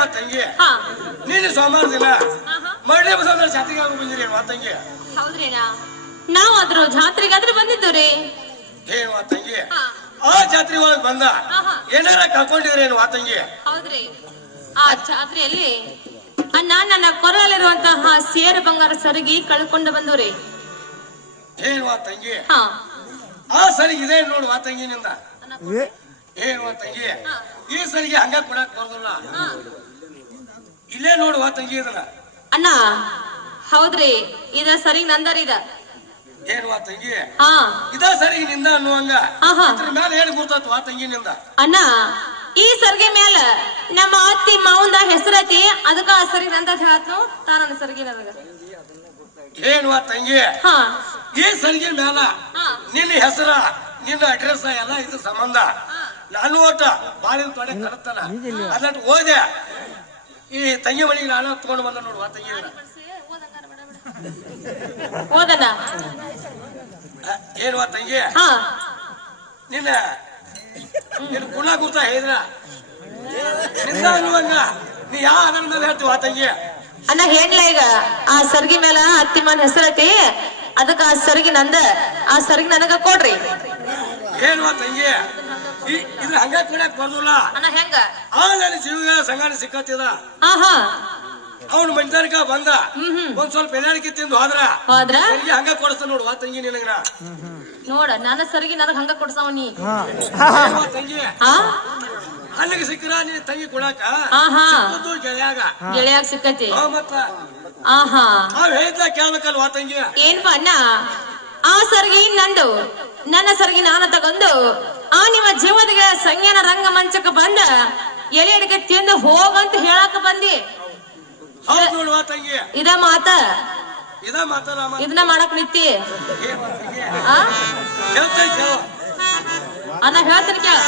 ಏನ್ವಾ ತಂಗಿ ಹಾ ನೀನು ಸೋಮವಾರ ದಿನ ಆಹಾ. ಮರಳಿ ಬಸವನ ಜಾತ್ರೆಗೆ ಆಗಿ ಬಂದಿರಿ ಏನ್ವಾ ತಂಗಿ ಹೌದ್ರೇನಾ ನಾವಾದ್ರೂ ಜಾತ್ರೆಗಾದ್ರೂ ಬಂದಿದ್ದು ಏನ್ವಾ ತಂಗಿ ಹಾ ಆ ಜಾತ್ರೆ ಒಳಗ್ ಬಂದ ಆಹಾ. ಏನಾರ ಕಳ್ಕೊಂಡಿದ್ರಿ ಏನ್ವಾ ತಂಗಿ ಹೌದ್ರಿ ಆ ಜಾತ್ರೆಯಲ್ಲಿ ಅಣ್ಣ ನನ್ನ ಕೊರಳಲ್ಲಿರುವಂತಹ ಸೇರು ಬಂಗಾರ ಸರಗಿ ಕಳ್ಕೊಂಡು ಬಂದವ್ರಿ ಏನ್ವಾ ತಂಗಿ ಹಾ ಆ ಸರಿಗೆ ಇದೆ ನೋಡುವ ತಂಗಿನಿಂದ ಏನ್ವಾ ತಂಗಿ ಈ ಸರಿಗೆ ಹಂಗ ಕೊಡಕ್ ಬರ್ದಲ್ಲ ಇಲ್ಲೇ ನೋಡುವ ತಂಗಿ ಇದನ್ನ ಅಣ್ಣ ಹೌದ್ರಿ ಇದ ಸರಿ ನಂದರಿ ಇದ ಏನ್ವಾ ತಂಗಿ ಹಾ ಇದ ಸರಿಗೆ ನಿಂದ ಅನ್ನುವಂಗ ಆಹಾ. ಇದ್ರ ಮೇಲೆ ಏನ್ ಗುರ್ತಾತ್ವಾ ತಂಗಿನಿಂದ ಅಣ್ಣ ಈ ಸರ್ಗೆ ಮ್ಯಾಲ ನಮ್ಮ ಅತ್ತಿ ಮಾವಂದ ಹೆಸರೈತಿ ಅದಕ್ಕ ಆ ಸರಿ ನಂದ ಹೇಳತ್ನು ತಾನ ಸರ್ಗಿ ನನಗ ಏನ್ವಾ ತಂಗಿ ಹಾ ಈ ಸರಿಗೆ ಮ್ಯಾಲ ಹಾ ನಿನ್ನ ಹೆಸರ ನಿನ್ನ ಅಡ್ರೆಸ್ ಎಲ್ಲ ಇದು ಸಂಬಂಧ ನಾನು ಒಟ್ಟ ಬಾಳಿನ ತೊಡೆ ಕರತ್ತನ ಅದನ್ನ ಓದೆ ಈ ತಂಗಿ ಮನೆಗೆ ನಾನು ತಗೊಂಡು ಬಂದ ನೋಡುವ ತಂಗಿ ಓದಣ್ಣ ಏನ್ವಾ ತಂಗಿ ಹಾ ನಿನ್ನ ನಿನ್ನ ಗುಣ ಗುರ್ತ ಹೇಳಿದ್ರ ನಿಂದ ಅನ್ನುವಂಗ ನೀ ಯಾವ ಆಧಾರ ಮೇಲೆ ಹೇಳ್ತೀವ ತಂಗಿ ಅಣ್ಣ ಹೇಳ್ಲ ಈಗ ಆ ಸರ್ಗಿ ಮೇಲ ಅತ್ತಿ ಮನ್ ಹೆಸರೈತಿ ಅದಕ್ಕ ಆ ಸರ್ಗಿ ನಂದ ಆ ಸರ್ಗಿ ನನಗ ಕೊಡ್ರಿ ಏನ್ವಾ ತಂಗಿ ಇದ್ರ ಹಂಗ ಕೊಡಕ್ ಬರ್ದಲ್ಲ ಅಣ್ಣ ಹೆಂಗ ಆ ನನ್ನ ಜೀವ ಸಂಗಾನ ಸಿಕ್ಕತ್ತಿದ ಆಹಾ ಅವನು ಮನಿತನಕ ಬಂದ ಒಂದ್ ಸ್ವಲ್ಪ ಎಲಾಡಿಕೆ ತಿಂದು ಹೋದ್ರ ಹೋದ್ರ ಸರಿಗೆ ಹಂಗ ಕೊಡಿಸ್ತ ನೋಡುವ ತಂಗಿ ನಿನಗ ನೋಡ ನನ್ನ ಸರ್ಗಿ ನನಗ ಹಂಗ ಕೊಡ್ಸವ ನೀ ಏನ್ವಾ ತಂಗಿ ಹಾ ಅಲ್ಲಿಗೆ ಸಿಕ್ಕರ ನೀನ್ ತಂಗಿ ಕೊಡಾಕ ಆಹಾ ಸಿಕ್ಕುದು ಗೆಳೆಯಾಗ ಗೆಳೆಯಾಗ ಸಿಕ್ಕತಿ ಮತ್ತ ಆಹಾ ನಾವ್ ಹೇಳಿದ್ಲ ಕೇಳ್ಬೇಕಲ್ವಾ ತಂಗಿ ಏನ್ಪಾ ಅಣ್ಣ ಆ ಸರ್ಗಿ ನಂದು ನನ್ನ ಸರ್ಗಿ ನಾನು ತಗೊಂಡು ಆ ನಿಮ್ಮ ಜೀವದಿಗೆ ಸಂಜ್ಞಾನ ರಂಗ ಮಂಚಕ್ಕೆ ಬಂದ ಎಲೆ ಅಡಿಕೆ ತಿಂದು ಹೋಗಂತ ಹೇಳಾಕ ಬಂದಿ ಹೌದ್ ನೋಡುವ ತಂಗಿ ಇದ ಮಾತ ಇದ ಮಾತಾಡಮ್ಮ ಇದನ್ನ ಮಾಡಕ್ ನಿತ್ತಿ ಏನ್ವಾ ತಂಗಿ ಆ ಹೇಳ್ತೇನೆ ಕೇಳು ಅಣ್ಣ ಹೇಳ್ತೀನಿ ಕೇಳ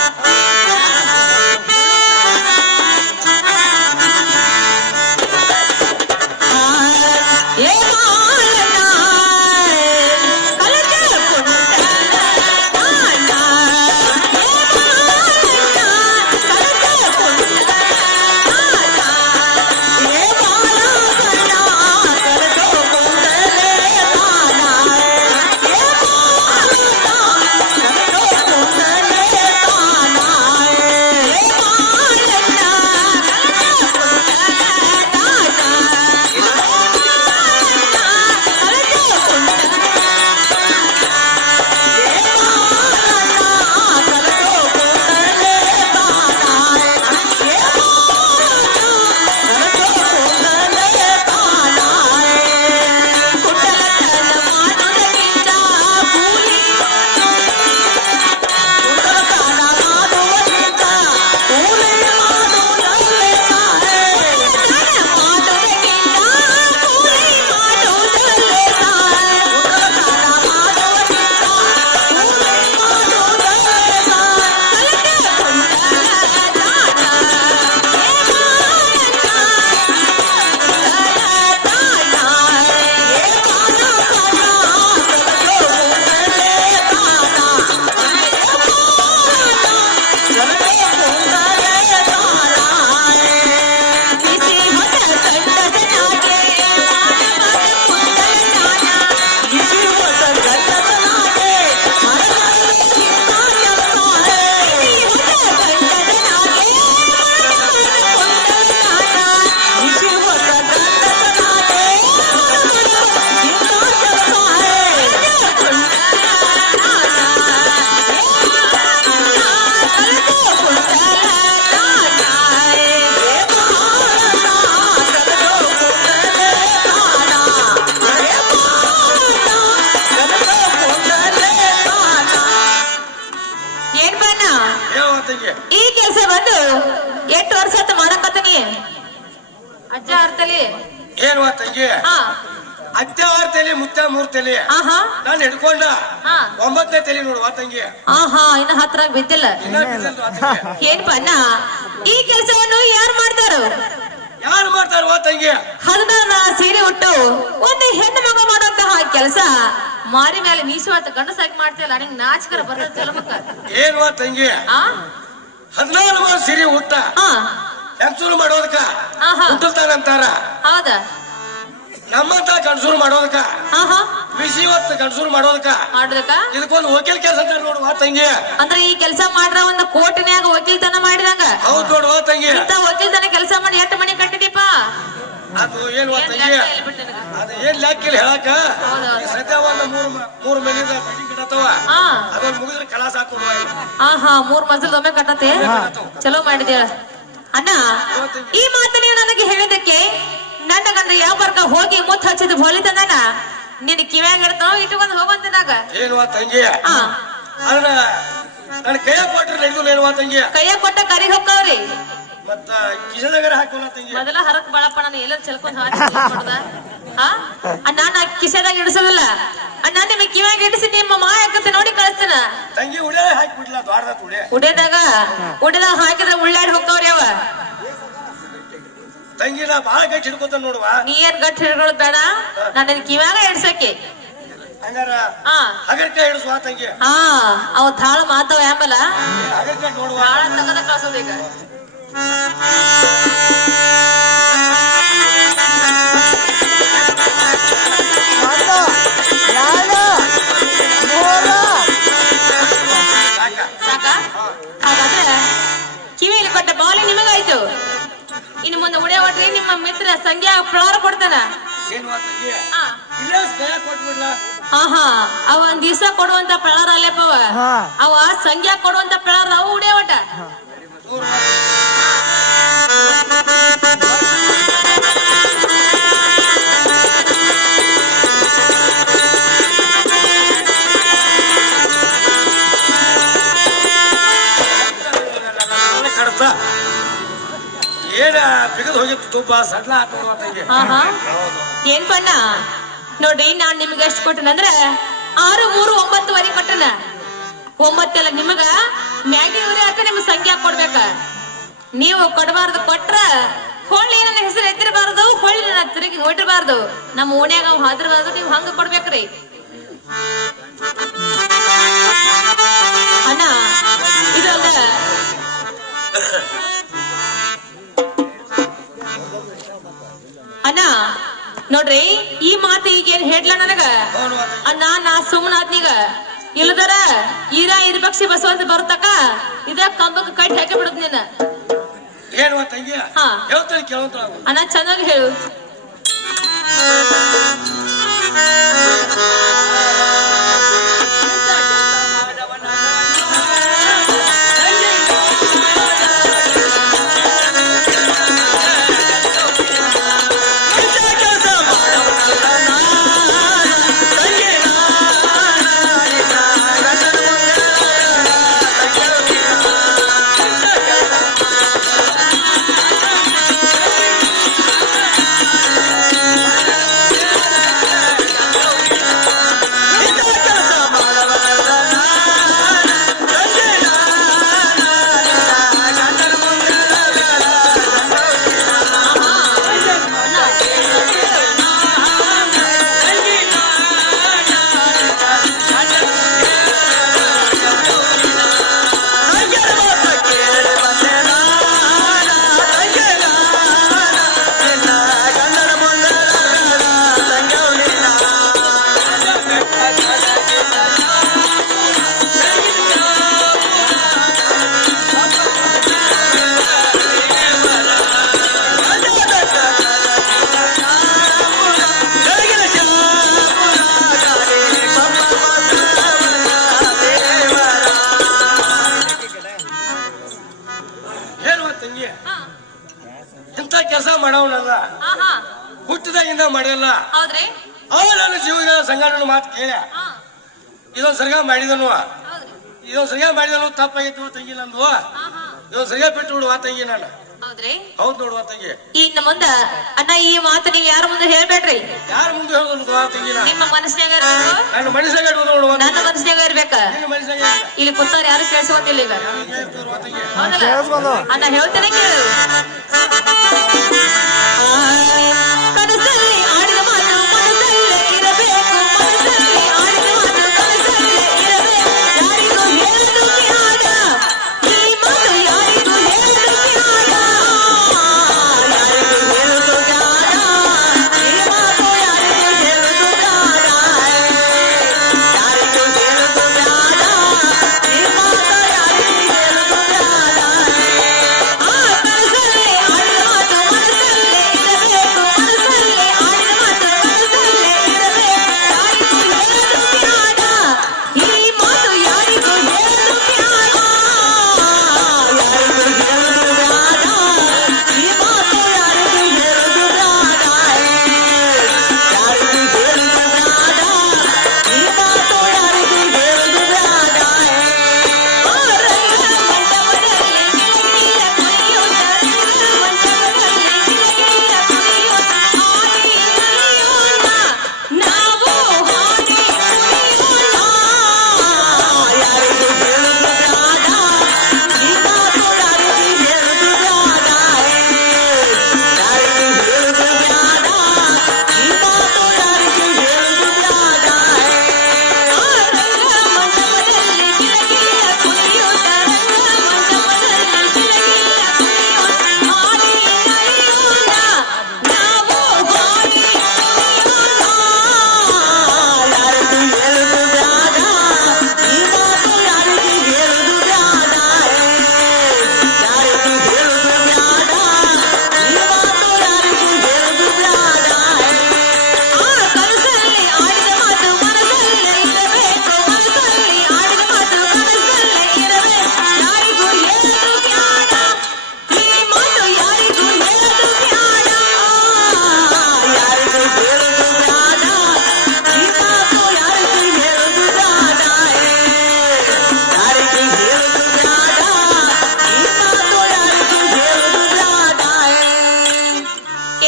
ಈ ಕೆಲಸ ಬಂದು 8 ವರ್ಷ ಆತ ಮಾಡಕತ್ತನಿ ಅಜ್ಜ ಅರ್ಥಲಿ ಏನ್ವಾ ತಂಗಿ ಹಾ ಅತ್ತೆ 6 ತಲೆ ಮುತ್ತ 3 ತಲೆ ಆಹಾ ನಾನು ಹಿಡ್ಕೊಂಡ ಹಾ 9ನೇ ತಲೆ ನೋಡುವ ತಂಗಿ ಆಹಾ ಇನ್ನ ಹತ್ರ ಬಿದ್ದಿಲ್ಲ ಇನ್ನ ಬಿದ್ದಲ್ವಾ ತಂಗಿ? ಏನ್ಪ ಅಣ್ಣ ಈ ಕೆಲಸವನ್ನು ಯಾರು ಮಾಡ್ತಾರೋ ಯಾರು ಮಾಡ್ತಾರವಾ ತಂಗಿ 16 ಸೀರೆ ಉಟ್ಟು ಒಂದು ಹೆಣ್ಣು ಮಗ ಮಾಡುವಂತಹ ಕೆಲಸ ಮಾರಿ ಮೇಲೆ ಮೀಸುವಾತ ಗಂಡಸಾಗಿ ಮಾಡ್ತಿಲ್ಲ ನಿಂಗೆ ನಾಚಿಕರ ಬರ್ತದೆ ಚಲಮಕ್ಕ ಏನ್ವಾ ತಂಗಿ ಆ 16 ಸಿರಿ ಹುಟ್ಟ ಆ ಹೆಂಗಸೂರು ಮಾಡೋದಕ್ಕ ಆಹಾ. ಹುಟ್ಟುತ್ತಾನಂತಾರ. ಹೌದಾ? ನಮ್ಮಂತ ಗಂಡಸೂರು ಮಾಡೋದಕ್ಕ ಆಹಾ, ಬಿಸಿ ಹೊತ್ತು ಗಂಡಸೂರು ಮಾಡೋದಕ್ಕ ಮಾಡುದಕ್ಕ ಇದಕ್ಕೊಂದು ವಕೀಲ್ ಕೆಲಸ ಅಂತ ನೋಡುವ ತಂಗಿ. ಅಂದ್ರೆ ಈ ಕೆಲಸ ಮಾಡ್ರ ಒಂದು ಕೋಟಿನ್ಯಾಗ ವಕೀಲ್ತನ ಮಾಡಿದಂಗ. ಹೌದ್ ನೋಡುವ ತಂಗಿ. ಇಂತ ವಕೀಲ್ತನ ಕೆಲಸ ಮಾಡಿ ಎಷ್ಟು ಮನೆ ಕಟ್ಟಿದೀಪ? ಅದು ಏನು ತಂಗಿ, ಅದು ಏನ್ ಲೆಕ್ಕಿಲ್ಲ ಹೇಳಕ. ಈ ಸದ್ಯ ಒಂದು ಮೂರು ಮನೆಯಿಂದ ಕಟ್ಟಿಂಗ್ ಗಿಡತ್ತವ, ಅದೊಂದು ಮುಗಿದ್ರೆ ಕಲಾಸ ಹಾಕೋದು. ಆಹಾ, 3 ಮಜಲ್ ಒಮ್ಮೆ ಕಟ್ಟತೆ. ಚಲೋ ಮಾಡಿದೇಳ ಅಣ್ಣ. ಈ ಮಾತು ನೀವು ನನಗೆ ಹೇಳಿದಕ್ಕೆ ನನ್ನ ಗಂಡ ಯಾವ ಬರ್ಗ ಹೋಗಿ ಮುತ್ತು ಹಚ್ಚಿದ ಬೋಲಿತಂದನ ನಿನ್ ಕಿವ್ಯಾಗ ಇರ್ತಾವ ಇಟ್ಕೊಂಡ್ ಹೋಗಂತನಾಗ. ಏನುವ ತಂಗಿ, ಅದನ್ನ ನನ್ನ ಕೈಯಾಗ ಕೊಟ್ರೆ ನಡೆದು ಏನುವ ತಂಗಿ. ಕೈಯಾಗ ಕೊಟ್ಟ ಕರಿ ಹೊಕ್ಕವ್ರಿ, ಮತ್ತ ಕಿಸೆದಾಗರ ಹಾಕೋಲ್ಲ ತಂಗಿ. ಮೊದಲ ಹರಕ್ ಬಾಳಪ್ಪ ನಾನು ಎಲ್ಲರೂ ಚೆಲ್ಕೊಂಡ್ ಅಣ್ಣ. ನಾ ಕಿಸೆದಾಗ ಇಡಿಸೋದಿಲ್ಲ ಅಣ್ಣ, ನಿಮಗೆ ಕಿವ್ಯಾಗ ಇಡಿಸಿ ನಿಮ್ಮ ಮಾಯಕತೆ ನೋಡಿ ಕಳಿಸ್ತೇನ ತಂಗಿ. ಉಳ್ಯಾಗ ಹಾಕಿ ಬಿಡ್ಲ ದ್ವಾರದ ಉಡ್ಯದಾಗ ಹಾಕಿದ್ರೆ ಉಳ್ಳಾಡಿ ಹೋಗ್ತಾವ್ರಿ ಅವ. ತಂಗಿ ನಾ ಬಾಳ ಗಟ್ಟಿ ಹಿಡ್ಕೊತ ನೋಡುವ. ನೀ ಏನ್ ಗಟ್ಟಿ ಹಿಡ್ಕೊಳ್ಳೋದ್ ಬೇಡ, ನನ್ನ ಕಿವ್ಯಾಗ ಇಡ್ಸಕ್ಕೆ. ಹಂಗಾರ ಹಗರ್ಕಾಯಿ ಹಿಡಿಸುವ ತಂಗಿ. ಅವ್ ತಾಳ ಮಾತವ ಎಂಬಲ್ಲ ಹಗರ್ಕಾಯಿ ನೋಡುವ. ತಾಳ ತಗದ ಕಳ್ಸೋದೀಗ. ಸಾಕ? ಹಾಗಾದ್ರೆ ಕಿವಿಯಲ್ಲಿ ಕೊಟ್ಟ ಬಾಲಿ ನಿಮಗಾಯ್ತು. ಇನ್ನು ಮುಂದೆ ಉಳಿಯ ಒಟ್ರಿ ನಿಮ್ಮ ಮಿತ್ರ ಸಂಖ್ಯಾ ಪ್ರಹಾರ ಕೊಡ್ತಾನ. ಹಾ, ಅವ ಒಂದ್ ದಿವ್ಸ ಕೊಡುವಂತ ಪ್ರಳಾರ ಅಲ್ಲಪ್ಪ. ಅವ ಸಂಖ್ಯಾ ಕೊಡುವಂತ ಪ್ರಳಾರ ಅವು ಉಡಿಯ ಒಟ್ಟ. ಏನ ಬಿಗದ್ ಹೋಗಿತ್ತು ತುಪ್ಪ ಸಡ್ಲ ಹಾಕೋದಂಗೆ. ಏನ್ ಬಣ್ಣ ನೋಡ್ರಿ, ನಾನ್ ನಿಮ್ಗೆ ಎಷ್ಟು ಕೊಟ್ಟನಂದ್ರ 6, 3, 9 ಕೊಟ್ಟನ. 9 ನಿಮಗ ಮ್ಯಾಗಿ ಊರಿ ಅಕ್ಕ ನಿಮ್ ಸಂಖ್ಯಾ ಕೊಡ್ಬೇಕ. ನೀವು ಕೊಡಬಾರ್ದು, ಕೊಟ್ರ ಹೊಳ್ಳಿ ನನ್ನ ಹೆಸರು ಎತ್ತಿರಬಾರ್ದು, ಹೊಳ್ಳಿ ನನ್ನ ತಿರುಗಿ ನೋಡಿರಬಾರ್ದು. ನಮ್ಮ ಓಣ್ಯಾಗ ಅವ್ ಹಾದಿರಬಾರ್ದು. ನೀವು ಹಂಗ ಕೊಡ್ಬೇಕ್ರಿ ಅಣ್ಣ. ಇದೊಂದ ಅಣ್ಣ ನೋಡ್ರಿ, ಈ ಮಾತು ಈಗೇನ್ ಹೇಳ್ಲ ನನಗ ಅಣ್ಣ. ನಾ ಸುಮ್ಮನಾದ್ನೀಗ ಇಲ್ಲದರ ಇದ ಪಕ್ಷಿ ಬಸವಂತ ಬರ್ತಕ ಇದ ಕಂಬಕ್ಕೆ ಕಟ್ಟಿ ಹಾಕಿ ಬಿಡುದ್ ನೀನ. ಹೇಳುವ ತಂಗಿ, ಹೇಳ್ತಾನೆ ಕೇಳುವಂತ ಅಣ್ಣ, ಚೆನ್ನಾಗಿ ಹೇಳು. ಇಂಥ ಕೆಲಸ ಮಾಡವನಲ್ಲ, ಹುಟ್ಟಿದಾಗಿಂದ ಮಾಡಿಲ್ಲ. ಹೌದ್ರಿ? ಅವ ನನ್ನ ಜೀವನ ಸಂಘಟನೆ ಮಾತು ಕೇಳ ಇದೊಂದು ಸರಿಗ ಮಾಡಿದನು, ಇದೊಂದು ಸರಿಗ ಮಾಡಿದನು. ತಪ್ಪಾಗಿತ್ತು ತಂಗಿ ನಂದು. ಇದೊಂದು ಸರಿಗ ಬಿಟ್ಟು ಬಿಡುವ ತಂಗಿ ನಾನು. ಹೌದ್ ನೋಡುವ ತಂಗಿ. ಇನ್ನು ಮುಂದ ಅಣ್ಣ ಈ ಮಾತು ನೀವ್ ಯಾರ ಮುಂದೆ ಹೇಳ್ಬೇಡ್ರಿ. ಯಾರ ಮುಂದೆ ಹೇಳುದು ತಂಗಿ? ನಿಮ್ಮ ಮನಸ್ಸಿನಾಗ ಇರ್ಬೇಕು, ನನ್ನ ಮನಸ್ಸಿನಾಗ ನೋಡುವ, ನನ್ನ ಮನಸ್ಸಿನಾಗ ಇರ್ಬೇಕ. ಇಲ್ಲಿ ಕುಂತವ್ರು ಯಾರು ಕೇಳಿಸುವಂತಿಲ್ಲ ಈಗ. ಅಣ್ಣ ಹೇಳ್ತೇನೆ ಕೇಳು. ಕನಸಲ್ಲಿ ಆಡಿದ ಮಾತು ಮನಸ್ಸಲ್ಲೇ ಇರಬೇಕು, ಮನಸ್ಸಲ್ಲಿ ಆಡಿದ ಮಾತು ಕನಸಲ್ಲೇ ಇರಬೇಕು. ಯಾರಿಗೂ ಹೇಳದು ಆಡ ಈ ಮಾತು, ಯಾರಿಗೂ ಹೇಳದು ಆಡ.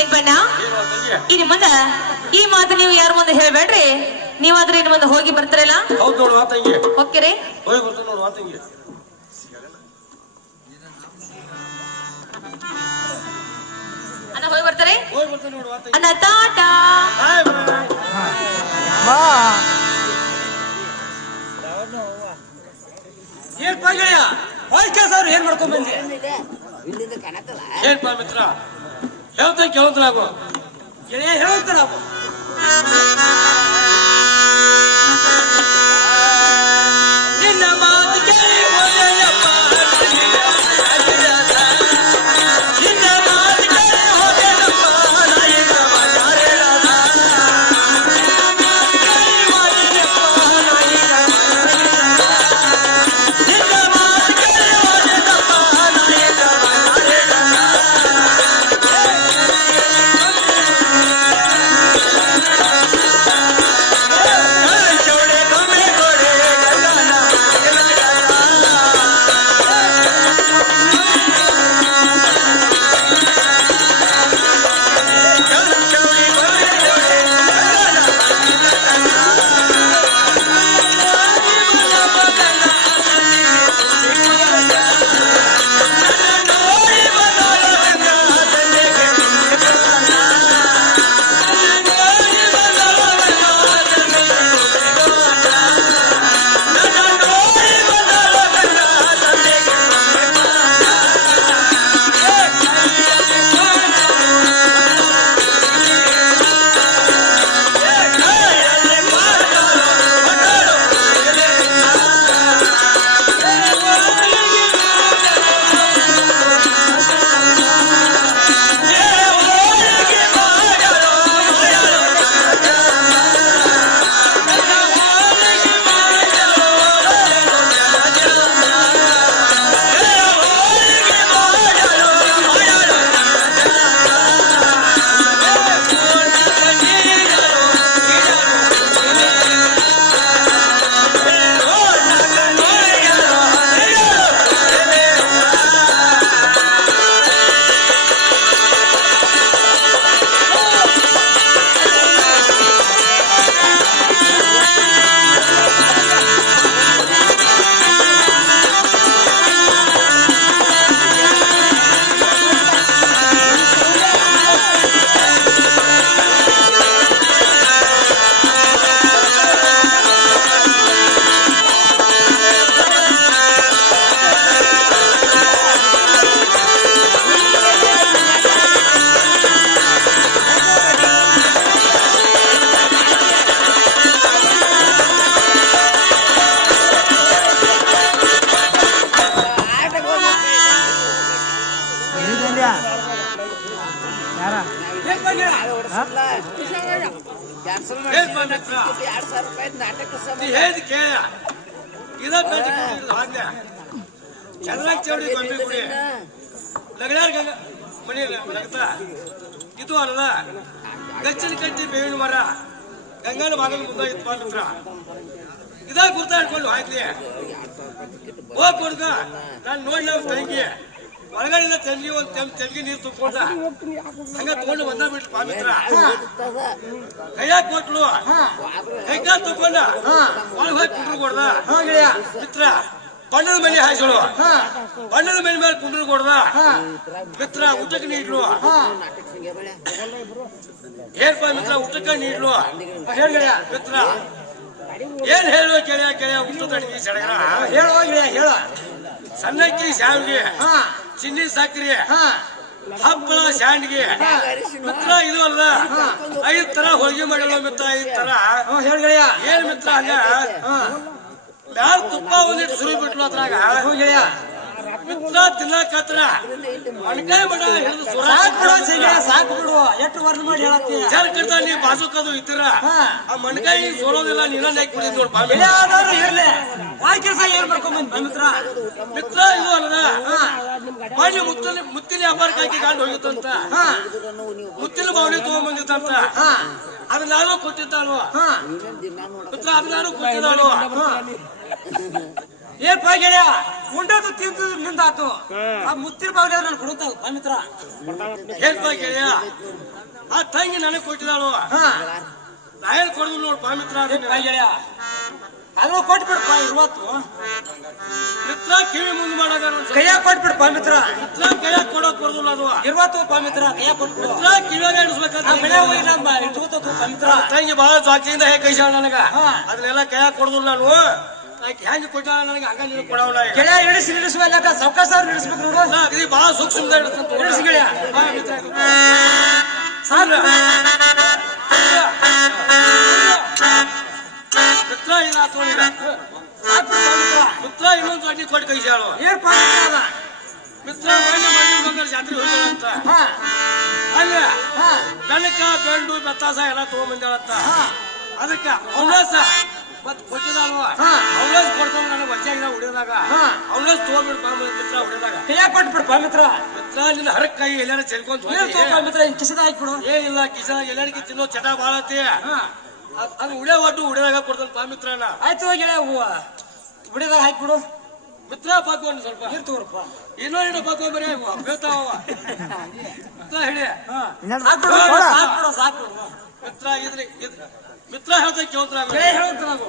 ಏನ್ ಬಣ್ಣ ಏನು ತಂಗಿ ಇನ್ನು ಮುಂದ ಈ ಮಾತು ನೀವು ಯಾರ ಮುಂದೆ ಹೇಳ್ಬೇಡ್ರಿ. ನೀವಾದ್ರೆ ಇನ್ನು ಮುಂದೆ ಹೋಗಿ ಬರ್ತೀರಲ್ಲ. ಹೌದು ನೋಡುವ ತಂಗಿ, ಓಕೆರಿ ಹೋಗಿ ಬರ್ತೀನಿ ನೋಡುವ ತಂಗಿ. ಅಣ್ಣ ಹೋಗಿ ಬರ್ತಾರೆ. ಹೋಗಿ ಬರ್ತೀನಿ ನೋಡುವ ತಂಗಿ. ಅಣ್ಣ ಟಾಟಾ. ಬಾಯ್ ಬಾಯ್. ಏನ್ಪಾ ಗೆಳೆಯ ಹೋಯ್ ಕೆಲಸ ಅವ್ರು ಏನ್ ಮಾಡ್ಕೊಂಡ್ ಬಂದಿ? ಏನ್ಪಾ ಮಿತ್ರ ಹೇಳ್ತೇನೆ ಕೇಳೋದ್ರಾಗು. ಗೆಳೆಯ ಹೇಳುತ್ತಾರ ನಿನ್ನ ಮಾತು ಕೇಳಿ ಹೋದೆಯಪ್ಪ ನಿನ್ನ ಮಾತು ಕೇಳಿ ಹೋದೆಯಪ್ಪ ನಾಯಿಗ ಬಜಾರೇಳದ. ನಿನ್ನ ಮಾತು ಕೇಳಿ ಹೋದೆಯಪ್ಪ ನಾಯಿಗ ನಿನ್ನ ಮಾತು ಕೇಳಿ ಹೋದೆಯಪ್ಪ ನಾಯಿಗ ಬಜಾರೇಳದ. ಚೌಡೆ ಕಮ್ಮಿ ಕೊಡೆ ಗಂಗನ ಹೇಳಿ ಕೇಳ ಇದ ಹಾಗೆ ಚಂದ್ರಾಗ ಚೌಡಿ ಗೊಂಬೆ ಗುಡಿ ಲಗಡ್ಯಾರ ಮನಿ ಲಗ್ತ ಇದು ಅಲ್ಲ ಗಚ್ಚಿನ ಕಟ್ಟಿ ಬೇವಿನ ಮರ ಗಂಗಾನ ಬಾಗಲ ಮುಂದೆ ಇತ್ತು ಮಿತ್ರ ಇದ ಗುರ್ತಾಡ್ಕೊಂಡು ಹಾಕ್ಲಿ ಹೋಗ್ ಕೊಡ್ಕ ನಾನು ನೋಡಿ ನಾವು ತಂಗಿ ಒಳಗಡೆ ತಂಗಿ ಒಂದ್ ತೆಂಗಿ ನೀರು ತುಂಬಿಕೊಂಡ ಹಂಗ ತಗೊಂಡು ಬಂದ ಬಿಟ್ಲು ಪಾಮಿತ್ರ ಕೈಯಾಗ ಕೊಟ್ಲು ಕೈಕಾಲ್ ತಕೊಂಡ ಒಳಗೆ ಹೋಗಿ ಕುಂಡ್ರು ಕೊಡ್ದ ಮಿತ್ರ ಬಣ್ಣದ ಮನೆ ಹಾಯ್ಸಳು ಬಣ್ಣದ ಮನೆ ಮೇಲೆ ಕುಂಡ್ರು ಕೊಡ್ದ ಮಿತ್ರ ಊಟಕ್ಕೆ ನೀಡ್ಲು ಏನ್ಪ ಮಿತ್ರ ಊಟಕ್ಕೆ ನೀಡ್ಲು ಮಿತ್ರ ಏನ್ ಹೇಳುವ ಕೆಳೆಯ ಕೆಳೆಯ ಊಟದ ಅಡಿಗೆ ಸಡಗರ ಹೇಳುವ ಗೆಳೆಯ ಹೇಳ ಸಣ್ಣಕ್ಕಿ ಶಾವಿಗೆ ಚಿನ್ನಿ ಸಕ್ರಿ ಹಪ್ಪಳ ಶಾಂಡ್ಗೆ ಮಿತ್ರ ಇದು ಅಲ್ಲ 5 ತರ ಹೋಳಿಗೆ ಮಾಡಲ್ಲ ಮಿತ್ರ 5 ತರ ಹೇಳ ಗೆಳೆಯ ಏನ್ ಮಿತ್ರ ಹಂಗ ಮ್ಯಾಲ ತುಪ್ಪ ಒಂದಿಟ್ಟು ಸುರಿ ಬಿಟ್ಲು ಅದ್ರಾಗ ಗೆಳೆಯ ಮಿತ್ರ ತಿನ್ನಕತ್ರ ಮಣ್ಕಾಯಿ ಮಡ ಹಿಡಿದು ಸುರ ಸಾಕು ಬಿಡುವ ಸಿಗ ಸಾಕು ಬಿಡುವ ಎಷ್ಟು ವರ್ಣ ಮಾಡಿ ಹೇಳತ್ತಿ ಜರ್ ಕಟ್ಟ ನೀ ಬಾಜುಕದು ಇತ್ತರ ಆ ಮಣ್ಕಾಯಿ ಸೋರೋದಿಲ್ಲ ನೀನ ನಾಕ್ ಕುಡಿದ್ ನೋಡ್ ಬಾಮಿ ಗೆಳೆಯ ಆದವ್ರು ಇರ್ಲಿ ವಾಯ್ ಕೆಲಸ ಏನ್ ಮಾಡ್ಕೊಂಡ್ ಬಂದ್ ಮಿತ್ರ ಮಿತ್ರ ಇದು ಅಲ್ಲದ ಮಾಡಿ ಮುತ್ತಿನ ವ್ಯಾಪಾರಕ್ಕೆ ಹಾಕಿ ಗಾಂಡ್ ಹೋಗಿತ್ತಂತ ಮುತ್ತಿನ ಬಾವಣಿ ತಗೊಂಡ್ಬಂದಿತ್ತಂತ ಅದು ನಾನು ಕೊಟ್ಟಿದ್ದಾನು ಮಿತ್ರ ಅದು ನಾನು ಕೊಟ್ಟಿದ್ದಾನು ಏನ್ಪ ಗೆಳೆಯ ಉಂಡದು ತಿಂದು ನಿಂದಾತು ಆ ಮುತ್ತಿನ ಬಾಗಿಲ ನಾನು ಕೊಡುತ್ತ ಪವಿತ್ರ ಏನ್ಪ ಗೆಳೆಯ ಆ ತಂಗಿ ನನಗೆ ಕೊಟ್ಟಿದ್ದಾಳು ನಾ ಏನ್ ಕೊಡುದು ನೋಡು ಪವಿತ್ರ ಗೆಳೆಯ ಅದು ಕೊಟ್ಬಿಡ್ಪ ಇವತ್ತು ಮಿತ್ರ ಕಿವಿ ಮುಂದೆ ಮಾಡಾಗ ಕೈಯಾಗ ಕೊಟ್ಬಿಡು ಪವಿತ್ರ ಮಿತ್ರ ಕೈಯಾಗ ಕೊಡೋಕ್ ಬರುದಿಲ್ಲ ಅದು ಇವತ್ತು ಪವಿತ್ರ ಕೈಯಾಗ ಕೊಟ್ಬಿಡು ಮಿತ್ರ ಕಿವಿಯಾಗ ಇಡಿಸ್ಬೇಕಂತ ಬೆಳೆ ಹೋಗಿ ನಮ್ಮ ಇಟ್ಕೋತ ಪವಿತ್ರ ತಂಗಿ ಬಹಳ ಜಾಕಿಯಿಂದ ಹೇಗೆ ಕೈಸಾಳ ನನಗ ಅದನ್ನೆಲ್ಲ ಕೈಯಾಗ ಕೊಡುದಿಲ್ಲ ನಾನು ಹೆಂಗ್ ಕೊಟ್ಟಾಳ ನನಗೆ ಹಂಗ ನೀನು ಕೊಡವಲ್ಲ ಗೆಳೆಯ ಇಡಿಸುವಲ್ಲ ಸಾವಕಾಶ ಅವ್ರು ಇಡಿಸ್ಬೇಕು ನೋಡು ಅಗದಿ ಬಹಳ ಸೂಕ್ಷ್ಮದ ಇಡಿಸಿ ಗೆಳೆಯ ಮಿತ್ರ ಏನಾಯ್ತು ಮಿತ್ರ ಇನ್ನೊಂದು ಅಡ್ಡಿ ಕೊಟ್ಟು ಕೈಸಾಳು ಏನ್ ಪವಿತ್ರ ಮಿತ್ರ ಬಂದ್ರೆ ಜಾತ್ರೆ ಹೋಗ್ಯಾಳಂತ ಅಲ್ಲ ಕನಕ ಬೆಂಡು ಬೆತ್ತಾಸ ಎಲ್ಲ ತಗೊಂಬಂದಾಳಂತ ಅದಕ್ಕ ಅವಳಸ ಮತ್ ಕೊಟ್ಟಿದಾಳು ಅವಳಸ್ ಕೊಡ್ಕೊಂಡು ನನಗೆ ವಜ್ಜಾಗಿನ ಹೊಡಿಯೋದಾಗ ಅವಳಸ್ ತಗೊಂಡ್ಬಿಡು ಮಿತ್ರ ಹೊಡಿಯೋದಾಗ ಕೈಯಾಗ ಕೊಟ್ಬಿಡು ಪವಿತ್ರ ಮಿತ್ರ ನಿನ್ನ ಹರಕ್ ಕೈ ಎಲ್ಲಾರ ಚೆಲ್ಕೊಂತ ಪವಿತ್ರ ಕಿಸದ ಹಾಕ್ಬಿಡು ಏನಿಲ್ಲ ಕಿಸನ ಎಲ್ಲರಿಗೆ ತಿನ್ನೋ ಚಟ ಬಾಳತಿ ಅದು ಉಳಿಯ ಒಟ್ಟು ಉಡಿದಾಗ ಕೊಡ್ತಾನ ಮಿತ್ರನ ಆಯ್ತು ಗೆಳೆಯ ಉಡಿದಾಗ ಹಾಕ್ಬಿಡು ಮಿತ್ರ ಪಾಕೋನ್ ಸ್ವಲ್ಪ ಇರ್ತವ್ರಪ್ಪ ಇನ್ನೊಂದು ಪಾಕೋ ಬರೀ ಬೀಳ್ತಾವ ಮಿತ್ರ ಹೇಳಿ ಸಾಕ್ಬಿಡು ಸಾಕ್ಬಿಡು ಮಿತ್ರ ಇದ್ರಿ ಮಿತ್ರ ಹೇಳ್ತಾ ಕೇಳ್ತಾರ ಗೆಳೆಯ ಹೇಳುತ್ತ ನಾವು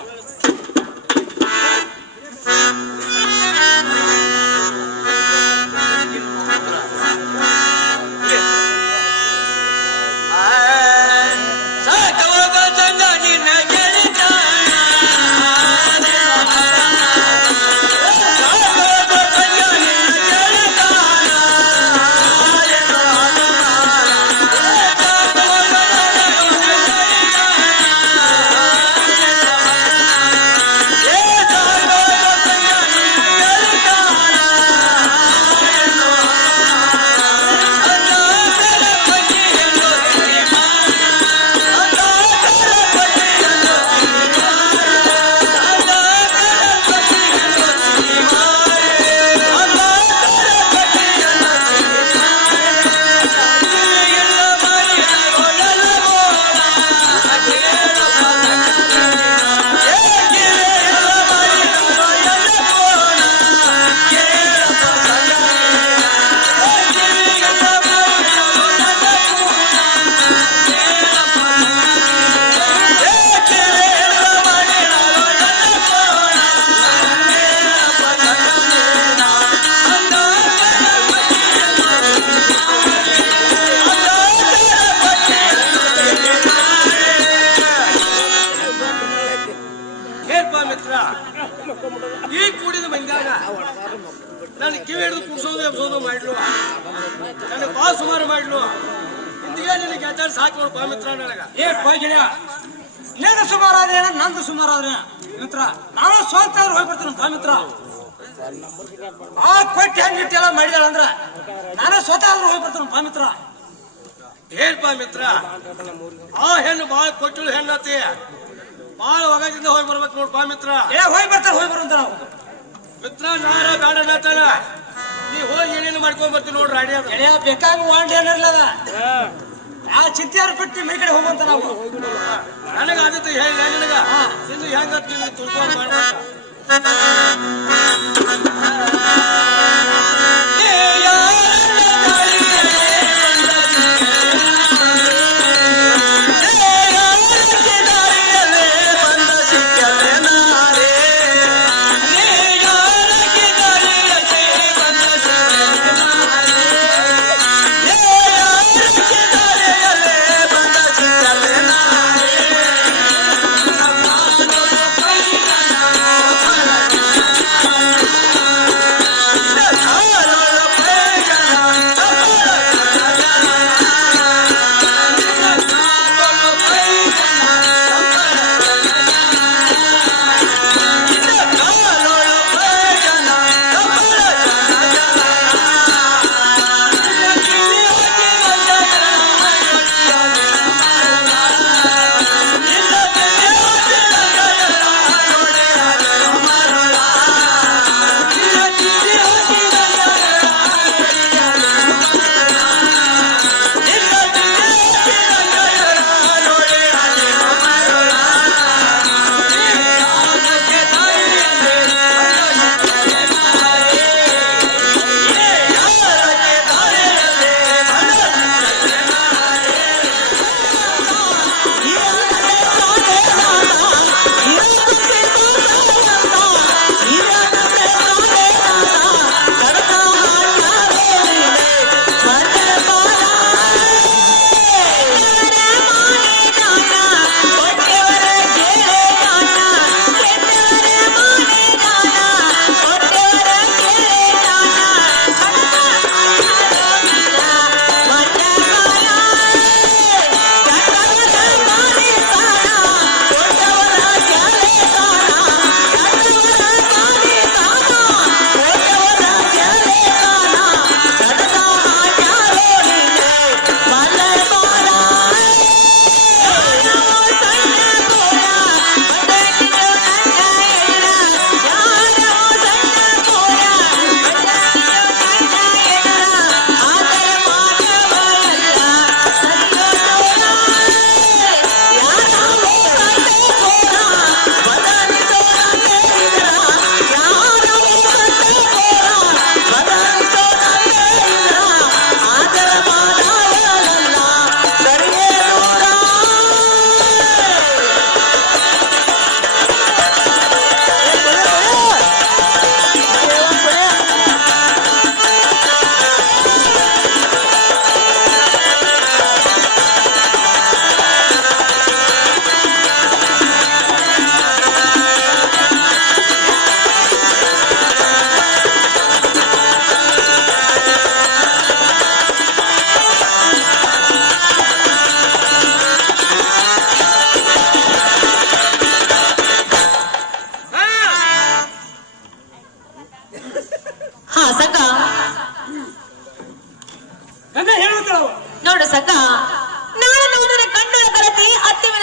ಈ ಕೂಡಿದ ಮಂದಿಯಾಗ ನಾನು ಕಿವಿ ಹಿಡಿದು ಕುಡ್ಸೋದು ಎಬ್ಸೋದು ಮಾಡ್ಲು ನನಗೆ ಬಹಳ ಸುಮಾರು ಮಾಡ್ಲು ಇಂದಿಗೆ ನಿನಗೆ ಗೆದ್ದಾರ ಸಾಕು ನೋಡು ಪವಿತ್ರ ನನಗ ಗೆಳೆಯ ನಿಂದು ಸುಮಾರು ಆದ್ರೆ ನಂದು ಸುಮಾರು ಆದ್ರೆ ಮಿತ್ರ ನಾನು ಸ್ವಂತ ಹೋಗ್ಬಿಡ್ತೀನಿ ಪವಿತ್ರ ಆ ಕೊಟ್ಟು ಹೆಂಗಿಟ್ಟೆಲ್ಲ ಮಾಡಿದಾಳ ಅಂದ್ರ ನಾನು ಸ್ವತಃ ಆದ್ರೂ ಹೋಗ್ಬಿಡ್ತೀನಿ ಪವಿತ್ರ ಏನ್ಪಾ ಮಿತ್ರ ಆ ಹೆಣ್ಣು ಬಾಳ ಕೊಟ್ಟಳು ಹೆಣ್ಣತಿ ಬಾಳ ಒಗದಿಂದ ಹೋಗಿ ಬರ್ಬೇಕು ನೋಡ್ಪಾ ಮಿತ್ರ ಹೋಗಿ ಬರಂತ ನಾವು ಮಿತ್ರ ನಾರ ಬೇಡ ನಾತಾನ ನೀ ಹೋಗಿ ಏನೇನು ಮಾಡ್ಕೊಂಡ್ ಬರ್ತೀವಿ ನೋಡ್ರಿ ಅಡಿ ಗೆಳೆಯ ಬೇಕಾಗ ವಾಂಡ್ ಏನಿರ್ಲದ ಆ ಚಿಂತೆಯಾರು ಬಿಟ್ಟು ಮೈ ಕಡೆ ಹೋಗುವಂತ ನಾವು ನನಗ ಆದಿತ್ತು ಹೇಳಿ ನನಗ ಇನ್ನು ಹೆಂಗ ತುಳ್ಕೊಂಡ್ ಮಾಡ್ಬೇಕು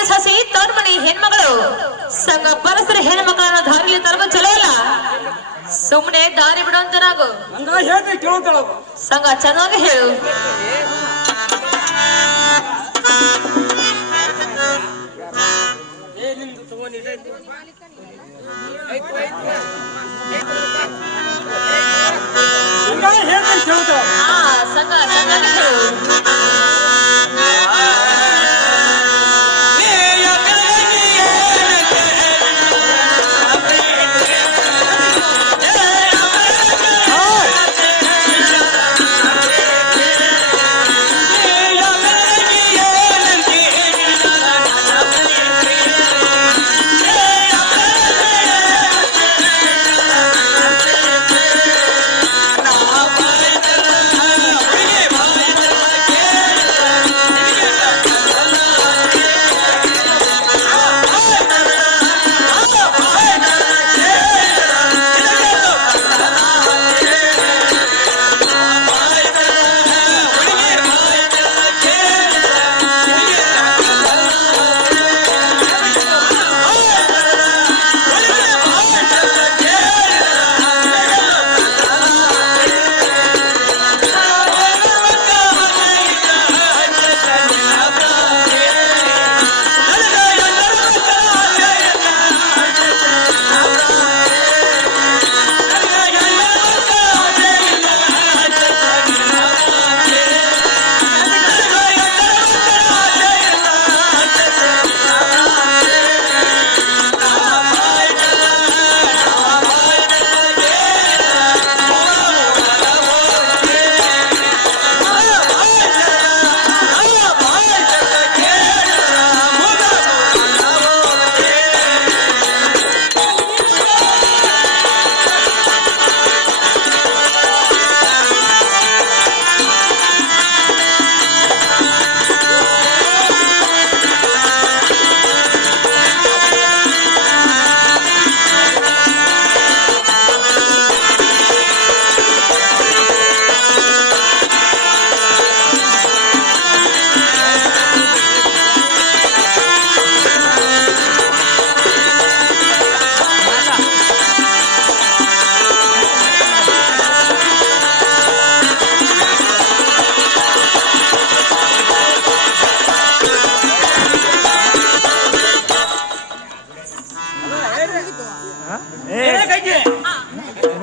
ಮನೆ ಸಸಿ ತವ್ರ ಮನೆ ಹೆಣ್ಮಗಳು ಸಂಘ ಪರಸ್ಪರ ಹೆಣ್ಮಕ್ಳನ್ನ ದಾರಿಲಿ ತರಬ ಚಲೋ ಅಲ್ಲ. ಸುಮ್ಮನೆ ದಾರಿ ಬಿಡುವಂತರಾಗು. ಹಂಗ ಹೇಳ್ತೀನಿ ಕೇಳ್ತಾಳ ಸಂಘ ಚೆನ್ನಾಗಿ ಹೇಳು. ಹಂಗ ಹೇಳ್ತೀನಿ ಕೇಳ್ತಾಳ ಹಾ ಸಂಘ ಚೆನ್ನಾಗಿ ಹೇಳು.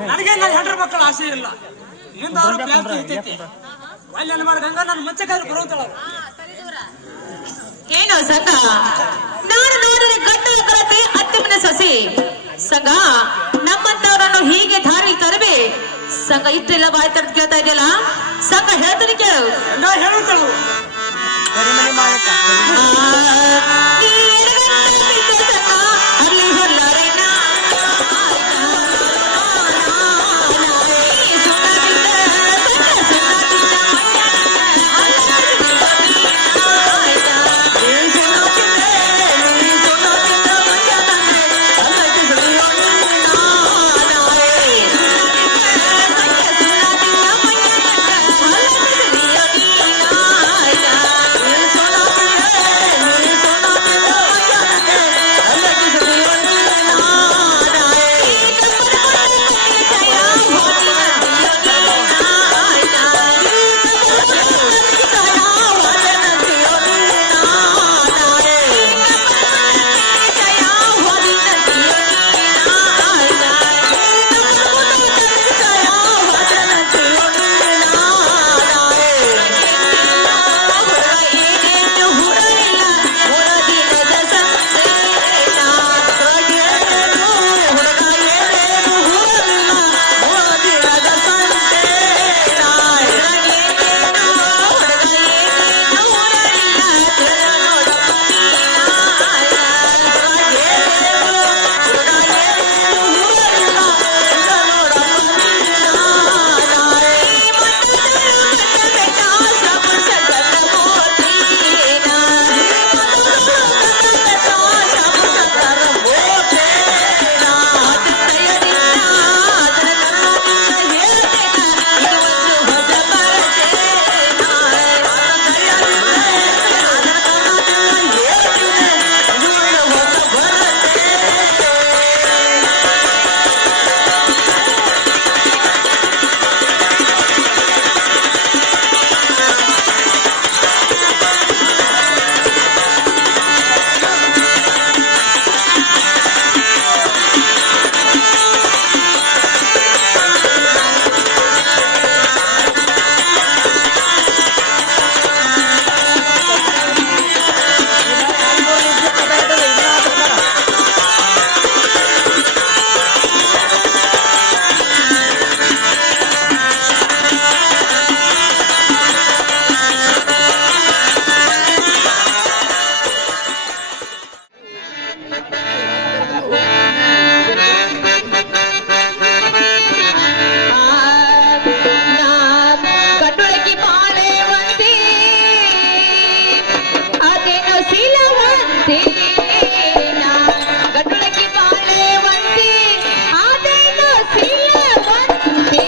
ನನಗೆ ನನ್ನ ಹೆಂಡ್ರ ಮಕ್ಕಳ ಆಸೆ ಇಲ್ಲ. ನಿಂದಾದ್ರೂ ಪ್ಲಾನ್ ಐತೈತಿ. ಅಲ್ಲಿ ಮಾಡ್ಕಂಗ ನನ್ನ ಮಚ್ಚಕಾದ್ರು ಬರುವಂತಳ. ಏನು ಸಂಘ ನಾನು ನೋಡಿದ್ರೆ ಗಂಡು ಕಳತೆ ಅತ್ತೆ ಮನೆ ಸಸಿ ಸಂಘ ನಮ್ಮಂತವರನ್ನು ಹೀಗೆ ದಾರಿ ತರಬೇ ಸಂಘ ಇಷ್ಟೆಲ್ಲ ಬಾಯಿ ತರ್ದು ಕೇಳ್ತಾ ಇದೆಯಲ್ಲ ಸಂಘ ಹೇಳ್ತೀನಿ ಕೇಳು. ಹೇಳುತ್ತಳು ಅಲ್ಲಿ ಹೊಲ್ಲಾರೆ ಸೇನ ಗಟ್ಟಳಕಿ ಬಾಳೆ ವಂತಿ ಆದೇನು ಸೀಲವಂತಿ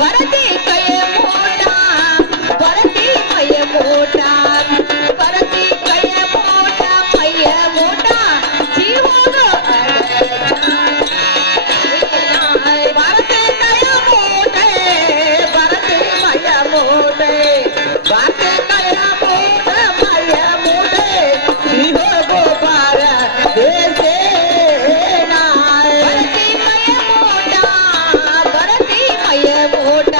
ಬರತಿ ಕೈ ಮೋಟ ಬರತಿ ಕೈ ಮೋಟ ಬರತಿ ಕೈ ಮೋಟ ಮೈಯ ಮೋಟ ಜೀವನ ಬರತಿ ಕೈ ಮೋಟೆ ಬರತಿ ಮೈಯ ಮೋಟೆ ಬರತಿ ಕೈ ಮೋಟ ಮೈಯ ಮೋಟೆ ಜೀವ ಗೋಪಾಲ ದೇಸೇನ ಬರತಿ ಕೈ ಮೋಟ ಬರತಿ ಮೈಯ ಮೋಟ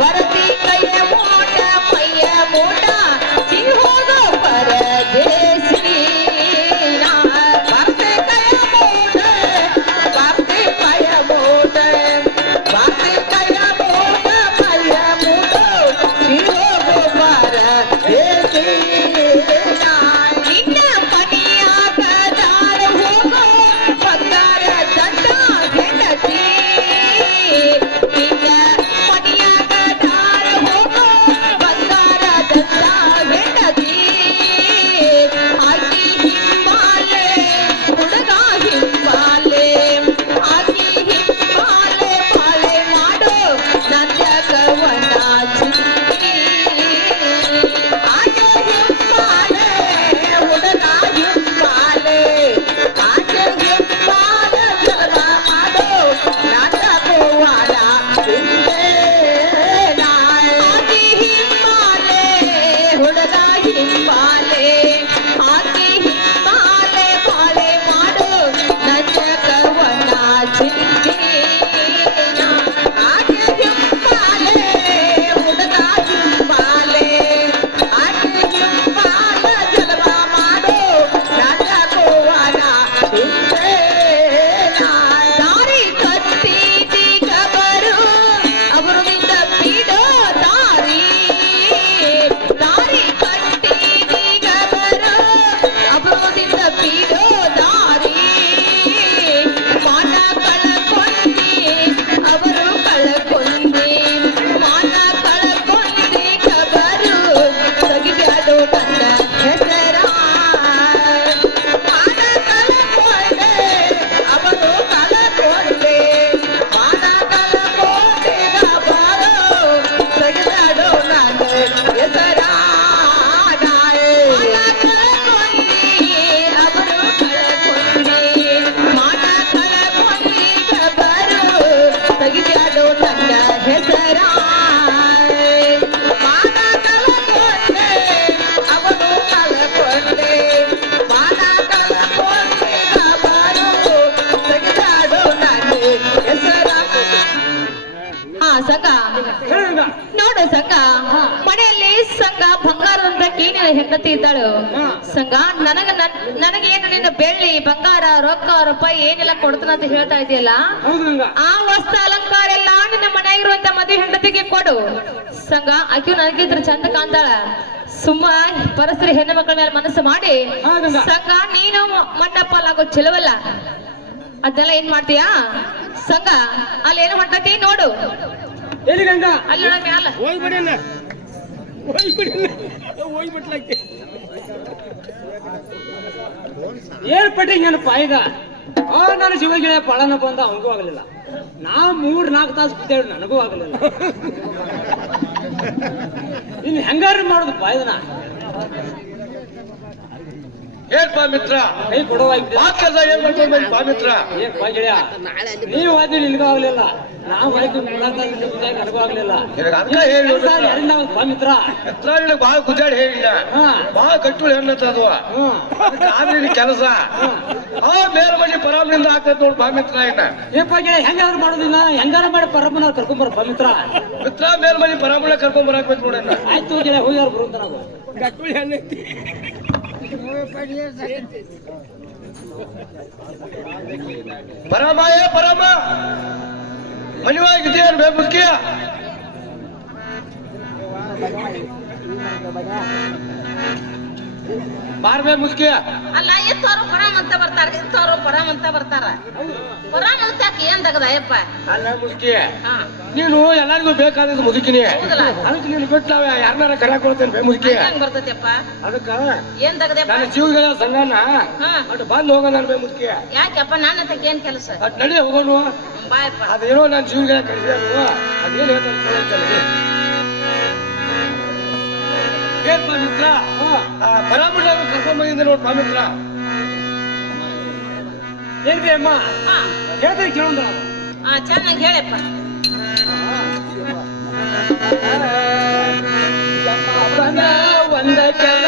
ಬರತಿ ಕೈ ಮೋಟ ಮೈಯ ಮೋಟ ಜೀವ ಗೋಪಾಲ ದೇಸೇನ ಬರತಿ ಕೈ ಮೋಟ ಬರತಿ ಮೈಯ ಮೋಟ ಬರತಿ ಕೈ ಮೋಟ ಮೈಯ ಮೋಟ ಜೀವ ಗೋಪಾಲ ದೇಸೇನ ನಿನ್ನ ಮನೆಯಾಗ ದಾರ ಹೋಗೋ ಬಂಗಾರ ದಂಡ ಹೆಂಡತಿ ನಿನ್ನ ಮನೆಯಾಗ ದಾರ ಹೋಗೋ ಬಂಗಾರ ದಂಡ ಹೆಂಡತಿ ಆಕಿ ಹಿಂಬಾಲೆ ಹುಡುಗ ಹಿಂಬಾಲೆ ಆಕಿ ಹಿಂಬಾಲೆ ಬಾಳೆ ಮಾಡು ನನ್ನ ಕವನ ಚಿಂತಿ ಆಕೆ ಹಿಂಬಾಲೆ ಹುಡುಗ ಹಿಂಬಾಲೆ ಆಕೆ ಹಿಂಬಾಲೆ ಜಲ ಮಾಡು ನನ್ನ ಕವನ ಚಿಂತೆ ಆಕೆ ಹಿಂಬಾಲೆ ಹುಡುಗ ಹಿಂಬಾಲೆ ಆಕೆ ಹಿಂಬಾಲೆ ಬಾಳೆ ಮಾಡು ನನ್ನ ಕವನ ಚಿಂತೆ ಆಕೆ ಹಿಂಬಾಲೆ ಹುಡುಗ ಹಿಂಬಾಲೆ ಆಕೆ ಹಿಂಬಾಲೆ ಜಲವ ಮಾಡು ನನ್ನ ಕವನ ಚಿಂತೆ ದಾರಿ ಕತ್ತಿದೀಗ ಬರು ಅವರಿಂದ ಬಿಡೋ ದಾರಿ ದಾರಿ ಕಟ್ಟಿದೀಗ ಬರು ಅವರಿಂದ ಬಿಡೋ ದಾರಿ ಮಾನ ಕಳಕೊಂಡಿ ಅವರು ಕಳಕೊಂಡಿ ಮಾನ ಕಳಕೊಂಡಿ ಕಬರು ತೆಗಿಬ್ಯಾಡು ನನ್ನ ಹೆಸರ ಮಾನ ಕಳಕೊಂಡೆ ಅವರು ಕಳಕೊಂಡೆ ಮಾನ ಕಳಕೊಂಡೆ ಕಬರು ತೆಗಿಬ್ಯಾಡು ನನ್ನ ಹೆಸರ ಮಾನ ಕಳಕೊಂಡಿ ಅವರು ಕಳಕೊಂಡೆ ಮಾನ ಕಳಕೊಂಡಿ ಕಬರು ತೆಗಿಬ್ಯಾಡು ನನ್ನ ಹೆಸರ ಮಾನ ಕಳಕೊಂಡೆ ಅವರು ಕಳಕೊಂಡೆ ಮಾನ ಕಳಕೊಂಡೆ ಕಬರು ತೆಗಿಬ್ಯಾಡು ನನ್ನ ಹೆಸರ ಸಂಘ ನೋಡು ಸಂಘ ಮನೆಯಲ್ಲಿ ಸಂಘ ಬಂಗಾರದಂತ ಕೇನಿನ ಹೆಂಡತಿ ಇದ್ದಾಳು ಸಂಘ ನನಗೇನು ನಿನ್ನ ಬೆಳ್ಳಿ ಬಂಗಾರ ರೊಕ್ಕ ರೂಪಾಯಿ ಏನೆಲ್ಲ ಕೊಡ್ತಾನ ಅಂತ ಹೇಳ್ತಾ ಇದೆಯಲ್ಲ ಆ ವಸ್ತು ಅಲಂಕಾರ ಎಲ್ಲ ನಿನ್ನ ಮನೆಯಾಗಿರುವಂತ ಮದುವೆ ಹೆಂಡತಿಗೆ ಕೊಡು ಸಂಘ ಆಕೆಯು ನನಗಿದ್ರ ಚಂದ ಕಾಣ್ತಾಳ ಸುಮ್ಮ ಪರಸ್ಪರ ಹೆಣ್ಣು ಮಕ್ಕಳ ಮೇಲೆ ಮನಸ್ಸು ಮಾಡಿ ಸಂಘ ನೀನು ಮಣ್ಣಪ್ಪಾಲಾಗೋ ಚೆಲುವಲ್ಲ ಅದೆಲ್ಲ ಏನ್ ಮಾಡ್ತೀಯಾ ಸಂಘ ಅಲ್ಲಿ ಏನು ಹೊಂಟತಿ ನೋಡು ಎಲ್ಲಿ ಗಂಗಾ ಅಲ್ಲಿ ನೋಡ ಮ್ಯಾಲ ಹೋಗ್ಬಿಡಿನ ಹೋಗ್ಬಿಟ್ಲಕ್ಕೆ ಏನ್ ಪಟ್ಟಿಂಗ್ ಏನಪ್ಪ ಈಗ ನನ್ನ ಶಿವಗಿಳ ಪಳನ ಬಂದ ಅವನಿಗೂ ಆಗಲಿಲ್ಲ ನಾ 3-4 ತಾಸು ಬಿದ್ದೇಳು ನನಗೂ ಆಗಲಿಲ್ಲ ಇನ್ನು ಹೆಂಗಾರ ಮಾಡೋದಪ್ಪ ಇದನ್ನ ಏನ್ಪಾ ಮಿತ್ರ ಕೈ ಕೊಡುವ ಆ ಕೆಲಸ ಏನ್ ಮಾಡ್ಕೊಂಡ್ ಬಂದಿ ಬಾ ಮಿತ್ರ ಏನ್ ಗೆಳೆಯ ನೀವು ಆಯ್ತು ನಿನ್ಗೂ ಆಗ್ಲಿಲ್ಲ ನಾವು ಆಯ್ತು ನನಗೂ ಆಗ್ಲಿಲ್ಲ ನಿನಗ ಅದ್ಕ ಹೇಳಿ ಯಾರಿಂದ ಬಾ ಮಿತ್ರ ಮಿತ್ರ ನಿನಗ್ ಬಾಳ ಗುದ್ದಾಡಿ ಹೇಳಿಲ್ಲ ಬಾಳ ಕಟ್ಟುಳು ಹೆಣ್ಣತ್ತದು ಆದ್ರೆ ನಿನ್ ಕೆಲಸ ಆ ಮೇಲ್ಮನಿ ಪರಾಮನಿಂದ ಹಾಕತ್ ನೋಡ್ ಬಾ ಮಿತ್ರ ಇನ್ನ ಏಪ್ಪ ಗೆಳೆಯ ಹೆಂಗಾದ್ರು ಮಾಡೋದಿಲ್ಲ ಹೆಂಗಾರ ಮಾಡಿ ಪರಪ್ಪನ ಕರ್ಕೊಂಬರ ಬಾ ಮಿತ್ರ ಮಿತ್ರ ಮೇಲ್ಮನಿ ಪರಾಮನ ಕರ್ಕೊಂಡ್ ಬರಾಕ್ಬೇಕು ನೋಡಣ್ಣ ಆಯ್ತು ಗೆಳೆಯ ಹೋಗ್ಯಾರ ಬರುವಂತ ನಾವು ಗಟ್ಟುಳಿ ಹೆಣ್ಣೈತಿ ಪರಮಾಯ ಪರಮ ಮನಿವಾಗಿದೆಯೇನು ಬೇ ಮುದುಕಿಯ ಬಾರ್ಬೇ ಮುದುಕಿಯ ಅಲ್ಲ ಎತ್ತೋರು ಪರಮ ಅಂತ ಬರ್ತಾರೆ ಬರ್ತಾರ ಇಂಥವ್ರು ಪರಾಮ್ ಅಂತ ಬರ್ತಾರ ಪರಾಮ್ ಅಂತ ಏನ್ ತಗದಯಪ್ಪ ಅಲ್ಲ ಮುದುಕಿ ಹಾ ನೀನು ಎಲ್ಲರಿಗೂ ಬೇಕಾದದ್ದು ಮುದುಕಿನಿ ಹೌದಲ್ಲ? ಅದಕ್ಕೆ ನೀನು ಬಿಟ್ಟು ನಾವ್ ಯಾರನ್ನಾರ ಕರ್ಯಾಕೊಳ್ತೇನೆ ಬೇ ಮುದುಕಿ ಹೆಂಗ್ ಬರ್ತೈತಿಯಪ್ಪ ಅದಕ್ಕ ಏನ್ ತಗದೆಪ್ಪ ನನ್ನ ಜೀವಗಳ ಸಂಘನ ಹಾ ಅಟ್ ಬಂದ್ ಹೋಗೋಣ ನನ್ ಬೇ ಮುದುಕಿ ಯಾಕೆಪ್ಪ ನನ್ನ ತಕ್ಕ ಏನ್ ಕೆಲಸ ಅಟ್ ನಡಿ ಹೋಗೋಣ ಬಾಯಪ್ಪ ಅದೇನೋ ನನ್ನ ಜೀವಗಳ ಕಳಿಸಿದ್ರು ಅದೇನು ಹೇಳ್ತಾರೆ ಏನ್ ಮಿತ್ರ ಬರಾಮುಡಿ ಕರ್ಕೊಂಡ್ ಬಂದಿದ್ದೆ ನೋಡ್ ಮಿತ್ರ ಏನ್ ಬೇ ಅಮ್ಮ ಹಾ ಹೇಳ್ತೀನಿ ಕೇಳೋಣ ಹಾ ಚೆನ್ನಾಗಿ ಹೇಳಪ್ಪ ಒಂದ ಕೆಲಸ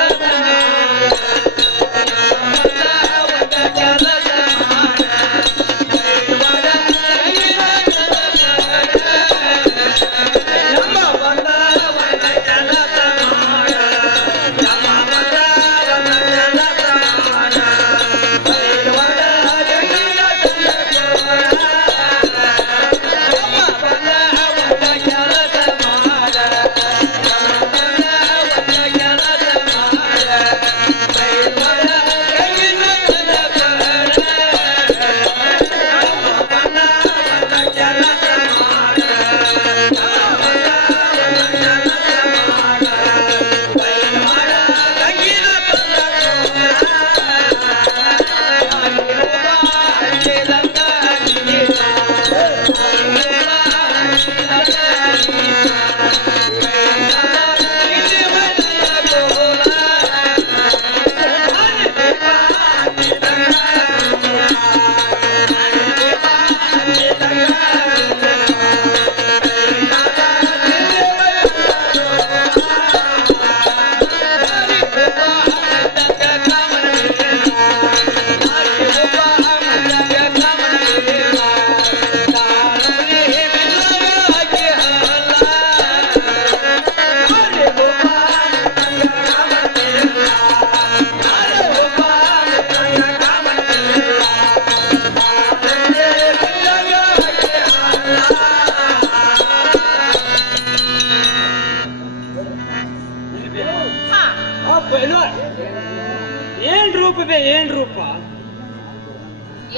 ಏನ್ ರೂಪ ಬೇ ಏನ್ ರೂಪ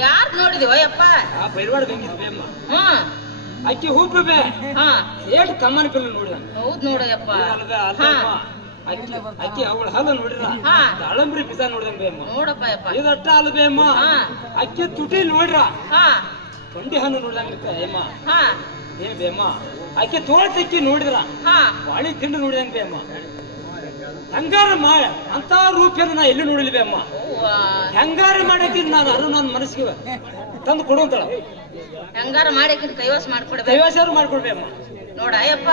ಯಾರ್ ನೋಡಿದಿವ ಯಪ್ಪ ಆ ಬೈರ್ವಾಡ ಗಂಗಿದ್ವಿ ಅಮ್ಮ ಹ್ಮ್ ಅಕ್ಕಿ ಹೂಪ ಬೇ ಹಾ ಏಟ್ ಕಮ್ಮನ ಪಿಲ್ಲ ನೋಡಿದ ಹೌದ್ ನೋಡಯಪ್ಪ ಅಕ್ಕಿ ಅವಳ ಹಲ್ಲ ನೋಡಿರ ಹಾ. ದಾಳಂಬ್ರಿ ಬೀಜ ನೋಡಿದಂಗ ಬೇ ಅಮ್ಮ ನೋಡಪ್ಪ ಯಪ್ಪ ಇದಷ್ಟ ಅಲ್ಲ ಬೇ ಅಮ್ಮ ಹಾ. ಅಕ್ಕಿ ತುಟಿ ನೋಡ್ರ ಹಾ ತೊಂಡಿ ಹಣ್ಣು ನೋಡಿದಂಗ ಅಮ್ಮ ಹಾ ಏನ್ ಬೇ ಅಮ್ಮ ಅಕ್ಕಿ ತೋಳ ತಿಕ್ಕಿ ನೋಡಿದ್ರ ಹಾ ಬಾಳಿ ತಿಂಡು ನೋಡಿದಂಗ ಬೇ ಅಮ್ಮ ಹೆಂಗಾರ ಮಾಯ ಅಂತ ರೂಪೇನ ನಾ ಎಲ್ಲಿ ನೋಡಿಲ್ವೇ ಅಮ್ಮ ಅವ್ವಾ. ಹೆಂಗಾರ ಮಾಡಕ್ಕೆ ನಾನು ಅರು ನನ್ನ ಮನಸ್ಸಿಗೆ ತಂದು ಕೊಡುವಂತಳ ಹೆಂಗಾರ ಮಾಡಿ ಕೈವಾಸ ಮಾಡ್ಕೊಡ್ಬೇಕು ಕೈವಾಸಾರು ಮಾಡ್ಕೊಡ್ಬೇ ಅಮ್ಮ ನೋಡ ಅಯ್ಯಪ್ಪ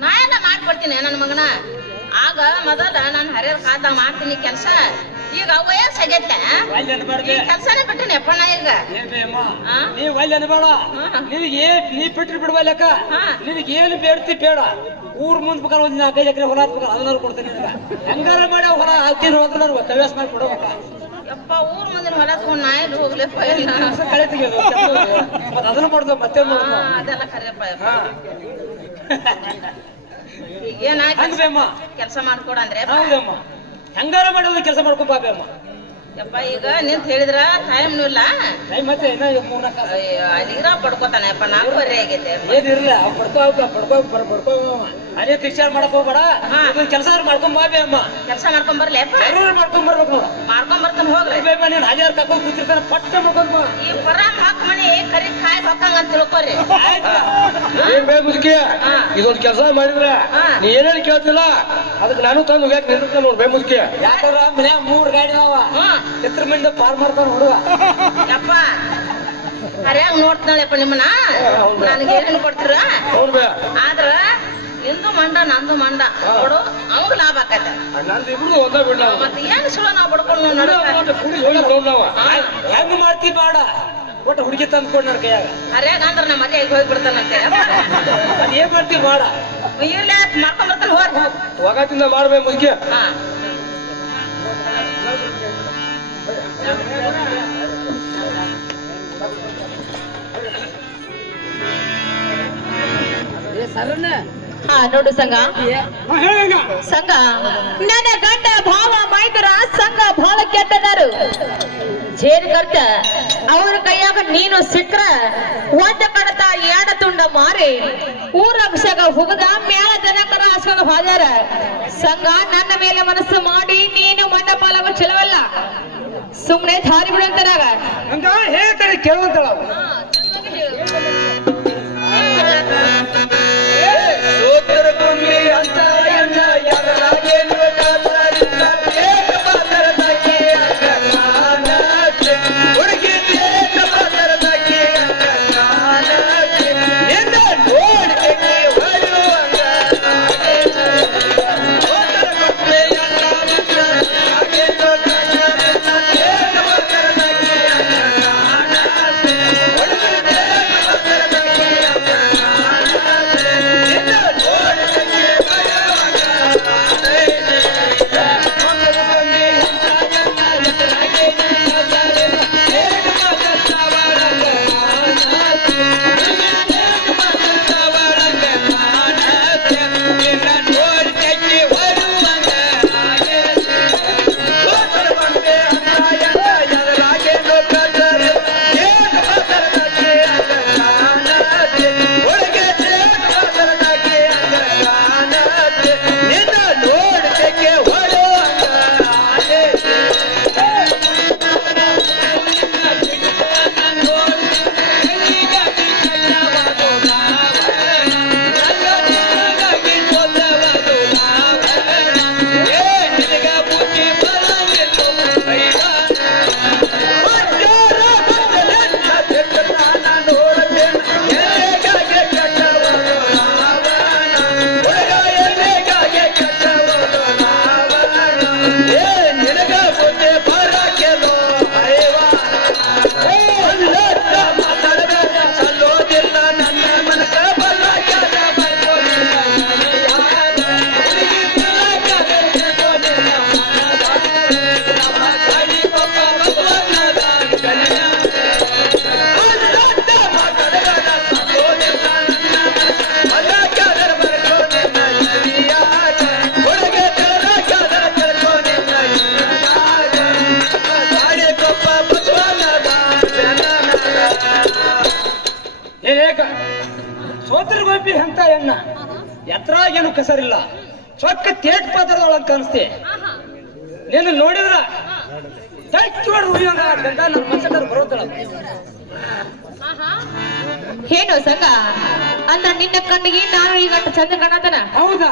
ನಾ ಎಲ್ಲ ಮಾಡ್ಕೊಡ್ತೀನಿ ನನ್ನ ಮಗನ ಆಗ ಮೊದಲ ನಾನು ಹರಿಯರ್ ಕಾದ ಮಾಡ್ತೀನಿ ಕೆಲಸ ಈಗ ವಯಸ್ಸಾಗೈತೆ ಅಲ್ಲಿ ಈ ಅನ್ಬಾರ್ದೆ ಕೆಲಸನೇ ಬಿಟ್ಟಿನಿ ಅಪ್ಪ ನಾ ಈಗ ಏನ್ ಬೇ ಅಮ್ಮ ಹಾ? ನೀವ್ ಅಲ್ಲಿ ಅನ್ಬೇಡ ಹಾ. ನಿನಗೆ ನೀ ಬಿಟ್ರಿ ಬಿಡ್ಬಲ್ಲಕ್ಕ ಹಾ. ನಿನಗೆ ಏನು ಬೇಡ್ತಿ ಬೇಡ ಊರ್ ಮುಂದ್ ಬೇಕಾದ್ರೆ ಒಂದ್ 4-5 ಎಕರೆ ಹೊಲ ಹಾಕ್ಬೇಕಾರೆ ಅದನ್ನಾರು ಕೊಡ್ತೇನೆ ನಿನಗ ಹೆಂಗಾರ ಮಾಡಿ ಆ ಹೊಲ ಹಾಕಿದ್ರು ಹೋದ್ರೆ ಕೈವಾಸ ಮಾಡಿ ಕೊಡಬೇಕ ಯಪ್ಪ ಊರ್ ಮುಂದಿನ ಹೊಲ ತಗೊಂಡ್ ನಾ ಎಲ್ಲಿ ಹೋಗ್ಲಿಪ್ಪ ಇಲ್ಲ ಕಳೆ ತೆಗಿಯೋದು ಮತ್ತೆ ಅದನ್ನ ಮಾಡ್ದು ಮತ್ತೆ ಹಾ, ಅದೆಲ್ಲ ಖರೇಪ್ಪ ಯಪ್ಪ. ಹಾ ಈಗ ಏನಾಯ್ತು ಹಂಗ ಬೇ ಅಮ್ಮ ಕೆಲಸ ಮಾಡ್ಕೊಡಂದ್ರೆ ಹೌದಮ್ಮ ಹೆಂಗಾರ ಮಾಡೋದು ಕೆಲಸ ಮಾಡ್ಕೊಂಡ್ ಬಾ ಬೇ ಅಮ್ಮ ಯಪ್ಪ ಈಗ ನಿಂತ ಹೇಳಿದ್ರ ಟೈಮ್ನು ಇಲ್ಲ ಟೈಮ್ ಮತ್ತೆ ಏನೋ 3-4 ತಾಸು ಅದಿರ ಪಡ್ಕೋತಾನೆ ಯಪ್ಪ 4:30 ಆಗೈತೆ ಏನಿರಲ್ಲ ಬಡ್ಕೋ ಅದೇ ವಿಚಾರ ಮಾಡಕ್ ಹೋಗ್ಬೇಡ ಹಾ. ಕೆಲಸ ಮಾಡ್ಕೊಂಡ್ ಬಾ ಬೇ ಅಮ್ಮ ಕೆಲಸ ಮಾಡ್ಕೊಂಡ್ ಬರ್ಲಿ ಅಪ್ಪ ಜರೂರ್ ಮಾಡ್ಕೊಂಡ್ ಬರ್ಬೇಕು ನೋಡು ಮಾಡ್ಕೊಂಡ್ ಬರ್ತಾನೆ ಹೋಗ್ರಿ ಬೇಮ ನೀನ್ ಹಾಲಿಯಾರ್ ಕರ್ಕೊಂಡ್ ಕೂತಿರ್ತಾನೆ ಪಟ್ಟ ಮಾಡ್ಕೊಂಡ್ ಬಾ ಈ ಪರಾಮ್ ಹಾಕ್ ಮನಿ ಕರಿ ಕಾಯಿ ಹೊಕ್ಕಂಗ ಅಂತ ತಿಳ್ಕೊರಿ ಏನ್ ಬೇ ಮುದುಕಿ ಹಾ. ಇದೊಂದ್ ಕೆಲಸ ಮಾಡಿದ್ರ ಹಾ. ನೀ ಏನೇನು ಕೇಳ್ತಿಲ್ಲ ಅದಕ್ಕೆ ನಾನು ತಂದು ಹೋಗ್ಯಾಕ ನಿಂತ ನೋಡ್ ಬೇ ಮುದುಕಿ ಯಾಕಂದ್ರ ಮನ್ಯಾಗ 3 ಗಾಡಿ ಅದಾವ ಹ್ಮ್ ಎತ್ರ ಮಂದಿ ಪಾರ್ ಮಾಡ್ತಾನ ಹುಡುಗ ಯಪ್ಪ ಹರ್ಯಾಗ ನೋಡ್ತಾಳಪ್ಪ ನಿಮ್ಮನ್ನ ನನಗೆ ಏನೇನು ಕೊಡ್ತೀರ ಹೌದು ಬೇ ಆದ್ರ ನಿಂದು ಮಂಡ ನಂದು ಮಂಡ ನೋಡು ಅವಂಗ ಲಾಭ ಆಕೈತೆ ನಂದು ಇಬ್ರು ಒಂದ ಬಿಡ್ಲ ಮತ್ತೆ ಏನ್ ಸುಳ ನಾವ್ ಬಡ್ಕೊಂಡು ನಡು ಹೆಂಗ್ ಮಾಡ್ತಿ ಬೇಡ ಒಟ್ಟು ಹುಡುಗಿ ತಂದ್ಕೊಂಡು ನನ್ನ ಕೈಯಾಗ ಹರ್ಯಾಗ ಅಂದ್ರ ನಮ್ಮ ಮನೆ ಹೋಗಿ ಬಿಡ್ತಾನಂತೆ ಅದ್ ಏನ್ ಮಾಡ್ತಿ ಬೇಡ ಇರ್ಲಿ ಮಾಡ್ಕೊಂಡ್ ಬರ್ತಾನೆ ಹೋಗಿ ಒಗತ್ತಿಂದ ಮಾಡ್ಬೇ ಮುದುಕಿ ಹಾ ಹಾ ನೋಡು ಸಂಘ ಸಂಘ ನನ್ನ ಗಂಡ ಭಾವ ಮೈದರ ಸಂಘ ಬಹಳ ಕೆಟ್ಟದರು ಏನ್ ಕರ್ತ ಅವ್ರ ಕೈಯಾಗ ನೀನು ಸಿಕ್ಕ್ರ ಒಂದ ಕಡತ ಎಡ ತುಂಡ ಮಾರಿ ಊರ ಅಭಿಷೇಕ ಹುಗದ ಮ್ಯಾಲ ಜನಕರ ಹಾಸ್ಕೊಂಡು ಹೋದ್ಯಾರ ಸಂಘ ನನ್ನ ಮೇಲೆ ಮನಸ್ಸು ಮಾಡಿ ನೀನು ಮಂಡಪಾಲವ ಚೆಲವಲ್ಲ ಸುಮ್ನೆ ದಾರಿ ಬಿಡುವಂತರಾಗ ಅಂತ ಹೇಳ್ತಾರೆ ಕೇಳುವಂತಳ ಸೋತ್ರ ಗೋಪಿ ಅಂತ ಎಣ್ಣ ಎತ್ತರ ಏನು ಕಸರಿಲ್ಲ ಚೊಕ್ಕ ತೇಟ್ ಪಾತ್ರದೊಳಗೆ ಕಾಣಿಸ್ತಿ ನೀನು ನೋಡಿದ್ರ ನನ್ನ ಮನಸ್ಸಲ್ಲಿ ಬರೋದಳ ಏನು ಸಂಘ ಅಂದ್ರ ನಿನ್ನ ಕಣ್ಣಿಗೆ ನಾನು ಈಗ ಚಂದ ಕಾಣತನ ಹೌದಾ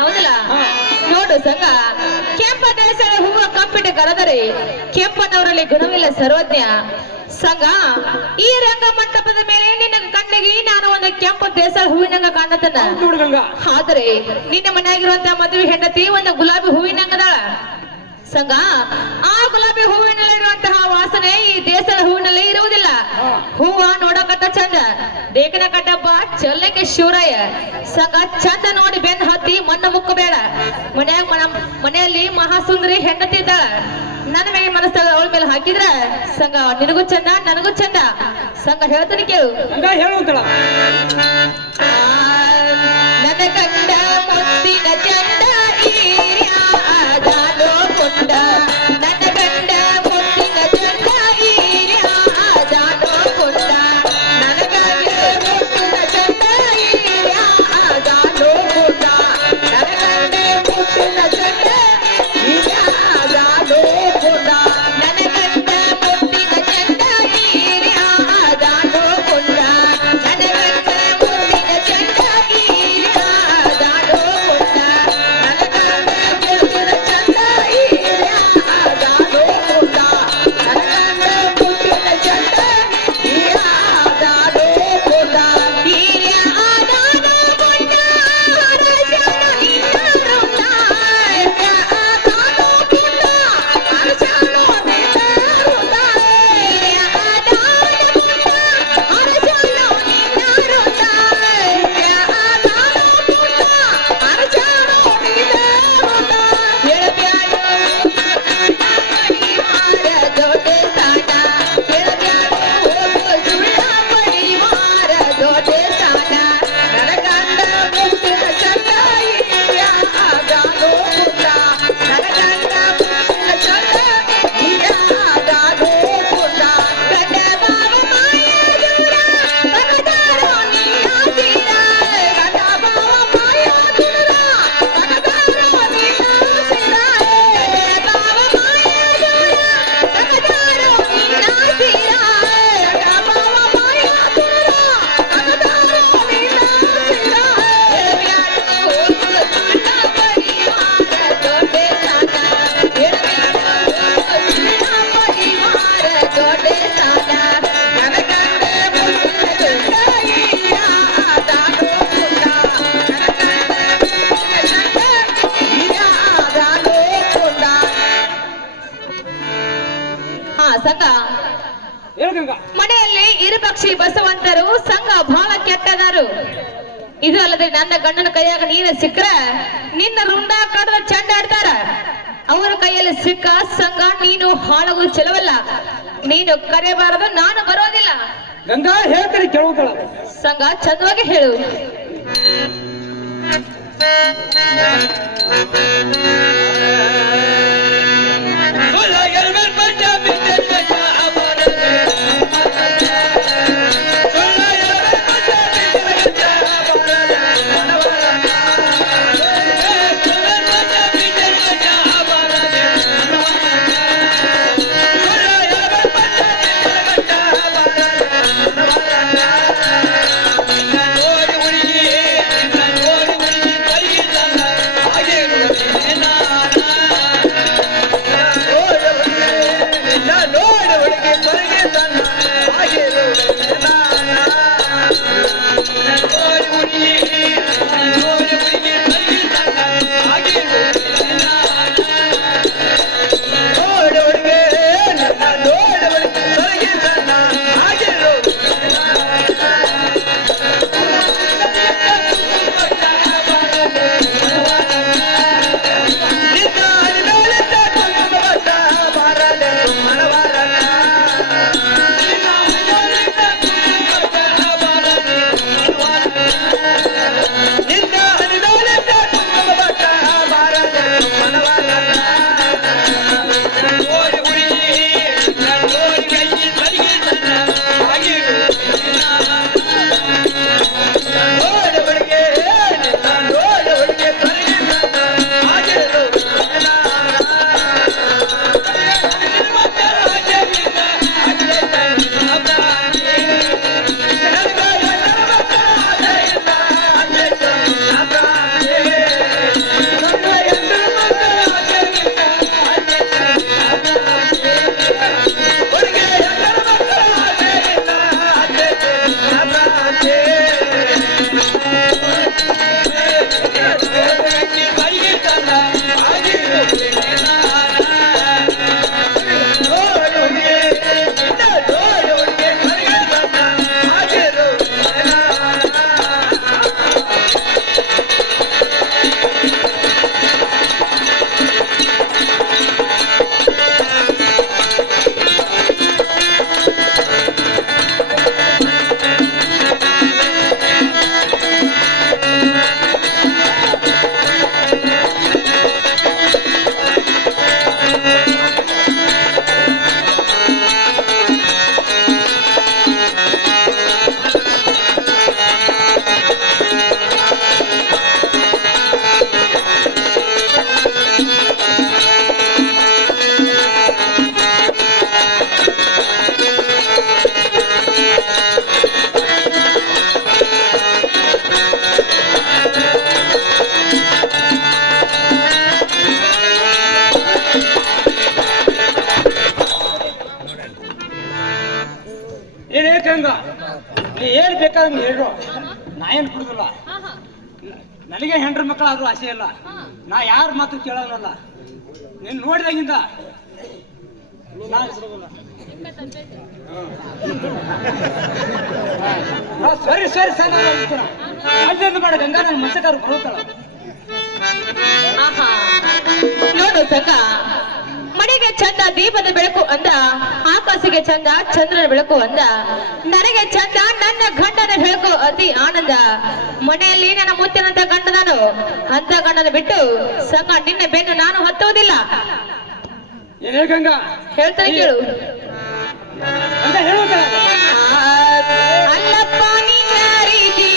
ಹೌದಲ್ಲ ನೋಡು ಸಂಘ ಕೆಂಪ ದೇಶದ ಹೂವ ಕಂಪಿಟ ಕರೆದರೆ ಕೆಂಪನವರಲ್ಲಿ ಗುಣವಿಲ್ಲ ಸರ್ವಜ್ಞ ಸಂಘ ಈ ರಂಗ ಮಂಟಪದ ಮೇಲೆ ನಿನ್ನ ಕಣ್ಣಿಗೆ ನಾನು ಒಂದು ಕೆಂಪು ದೇಶದ ಹೂವಿನಂಗ ಕಾಣತನ ಆದ್ರೆ ನಿನ್ನ ಮನೆಯಾಗಿರುವಂತ ಮದುವೆ ಹೆಂಡತಿ ಒಂದು ಗುಲಾಬಿ ಹೂವಿನಂಗದಾಳ ಸಂಘ ಆ ಗುಲಾಬಿ ಹೂವಿನಲ್ಲಿರುವಂತಹ ವಾಸನೆ ಈ ದೇಶದ ಹೂವಿನಲ್ಲಿ ಇರುವುದಿಲ್ಲ ಹೂವ ನೋಡಕಟ್ಟ ಚಂದ ದೇಕನ ಕಟ್ಟಪ್ಪ ಚಲ್ಲಕ್ಕೆ ಶಿವರಾಯ ಸಂಘ ಚಂದ ನೋಡಿ ಬೆನ್ನ ಹತ್ತಿ ಮಣ್ಣು ಮುಕ್ಕಬೇಡ ಮನೆಯಲ್ಲಿ ಮಹಾಸುಂದರಿ ಹೆಂಡತಿ ಇದ್ದಾಳ ನನ್ನ ಮೇಲೆ ಮನಸ್ಸಾಗ ಅವಳ ಮೇಲೆ ಹಾಕಿದ್ರ ಸಂಘ ನಿನಗೂ ಚಂದ ನನಗೂ ಚಂದ ಸಂಘ ಹೇಳ್ತೀನಿ ಕೇಳು ಹೇಳುವಂತಳ ನನ್ನ ಗಂಡ ಮುತ್ತಿನ ಚಂದ ಈರ್ಯಾದಾನೋ ಕೊಂಡ ನನ್ನ ಗಂಡ ಮುತ್ತಿನ ಚಂದ ಈರ್ಯಾದಾನೋ ಕೊಂಡ ನನ್ನ ಗಂಡ ಮುತ್ತಿನ ಚಂದ ಈರ್ಯಾದಾನೋ ಕೊಂಡ ನನ್ನ ಗಂಡ ಮುತ್ತಿನ ಚಂದ ಈರ್ಯಾದಾನೋ ಕೊಂಡ ನನ್ನ ಗಂಡ ಮುತ್ತಿನ ಚಂದ ಈರ್ಯಾದಾನೋ ಕೊಂಡ ನನ್ನ ಗಂಡ ಮುತ್ತಿನ ಚಂದ ಈರ್ಯಾದಾನೋ ಕೊಂಡ ಸಂಘ ಹೇಳು ಗಂಗಾ. ಮನೆಯಲ್ಲಿ ಇರುಪಕ್ಷಿ ಬಸವಂತರು ಸಂಘ ಬಹಳ ಕೆಟ್ಟದಾರು. ಇದು ಅಲ್ಲದೆ ನನ್ನ ಗಂಡನ ಕೈಯಾಗ ನೀನು ಸಿಕ್ಕ್ರ ನಿನ್ನ ರುಂಡ ಕಡದ ಚಂಡ ಆಡ್ತಾರ. ಅವರ ಕೈಯಲ್ಲಿ ಸಿಕ್ಕ ಸಂಘ ನೀನು ಹಾಳಾಗೋದು ಚಲವಲ್ಲ. ನೀನು ಕರೆಯಬಾರದು, ನಾನು ಬರೋದಿಲ್ಲ. ಗಂಗಾ ಹೇಳ್ತೀನಿ ಕೇಳುವುದಳ. ಸಂಘ ಚಂದವಾಗಿ ಹೇಳು. ಗಂಗಾ, ನೀ ಏನ್ ಬೇಕಾದ್ರೆ ಹೇಳು, ನಾ ಏನ್ ಬಿಡುದಿಲ್ಲ. ನನಗೆ ಹೆಂಡ್ರ ಮಕ್ಕಳಾದ್ರೂ ಆಸೆ ಇಲ್ಲ. ನಾ ಯಾರ ಮಾತು ಕೇಳೋನಲ್ಲ. ನೀನ್ ನೋಡಿದಾಗಿಂದ ಸರಿ ಸರಿ ಸರಿ ಅಲ್ಲಿಂದ ಮಾಡ ಗಂಗಾ, ನನ್ನ ಮತ್ಸ್ಯಕಾರರು ಬರುತ್ತಾಳ. ಆಹಾ, ನೋಡು ಸಂಘ, ಮನೆಗೆ ಚಂದ ದೀಪದ ಬೆಳಕು ಅಂದ, ಆಕಾಶಿಗೆ ಚಂದ ಚಂದ್ರನ ಬೆಳಕು ಅಂದ, ನನಗೆ ಚಂದ ನನ್ನ ಗಂಡನ ಬೆಳಕು ಅತಿ ಆನಂದ. ಮನೆಯಲ್ಲಿ ನನ್ನ ಮುತ್ತಿನಂತ ಗಂಡನನು, ಅಂತ ಗಂಡನ ಬಿಟ್ಟು ಸಂಘ ನಿನ್ನ ಬೆನ್ನು ನಾನು ಹತ್ತುವುದಿಲ್ಲ. ಏನೇ ಗಂಗಾ, ಹೇಳ್ತಾನೆ ಕೇಳು. ಅಂತ ಹೇಳುತ್ತ ಅಲ್ಲಪ್ಪ ನಿನ್ನ ರೀತಿ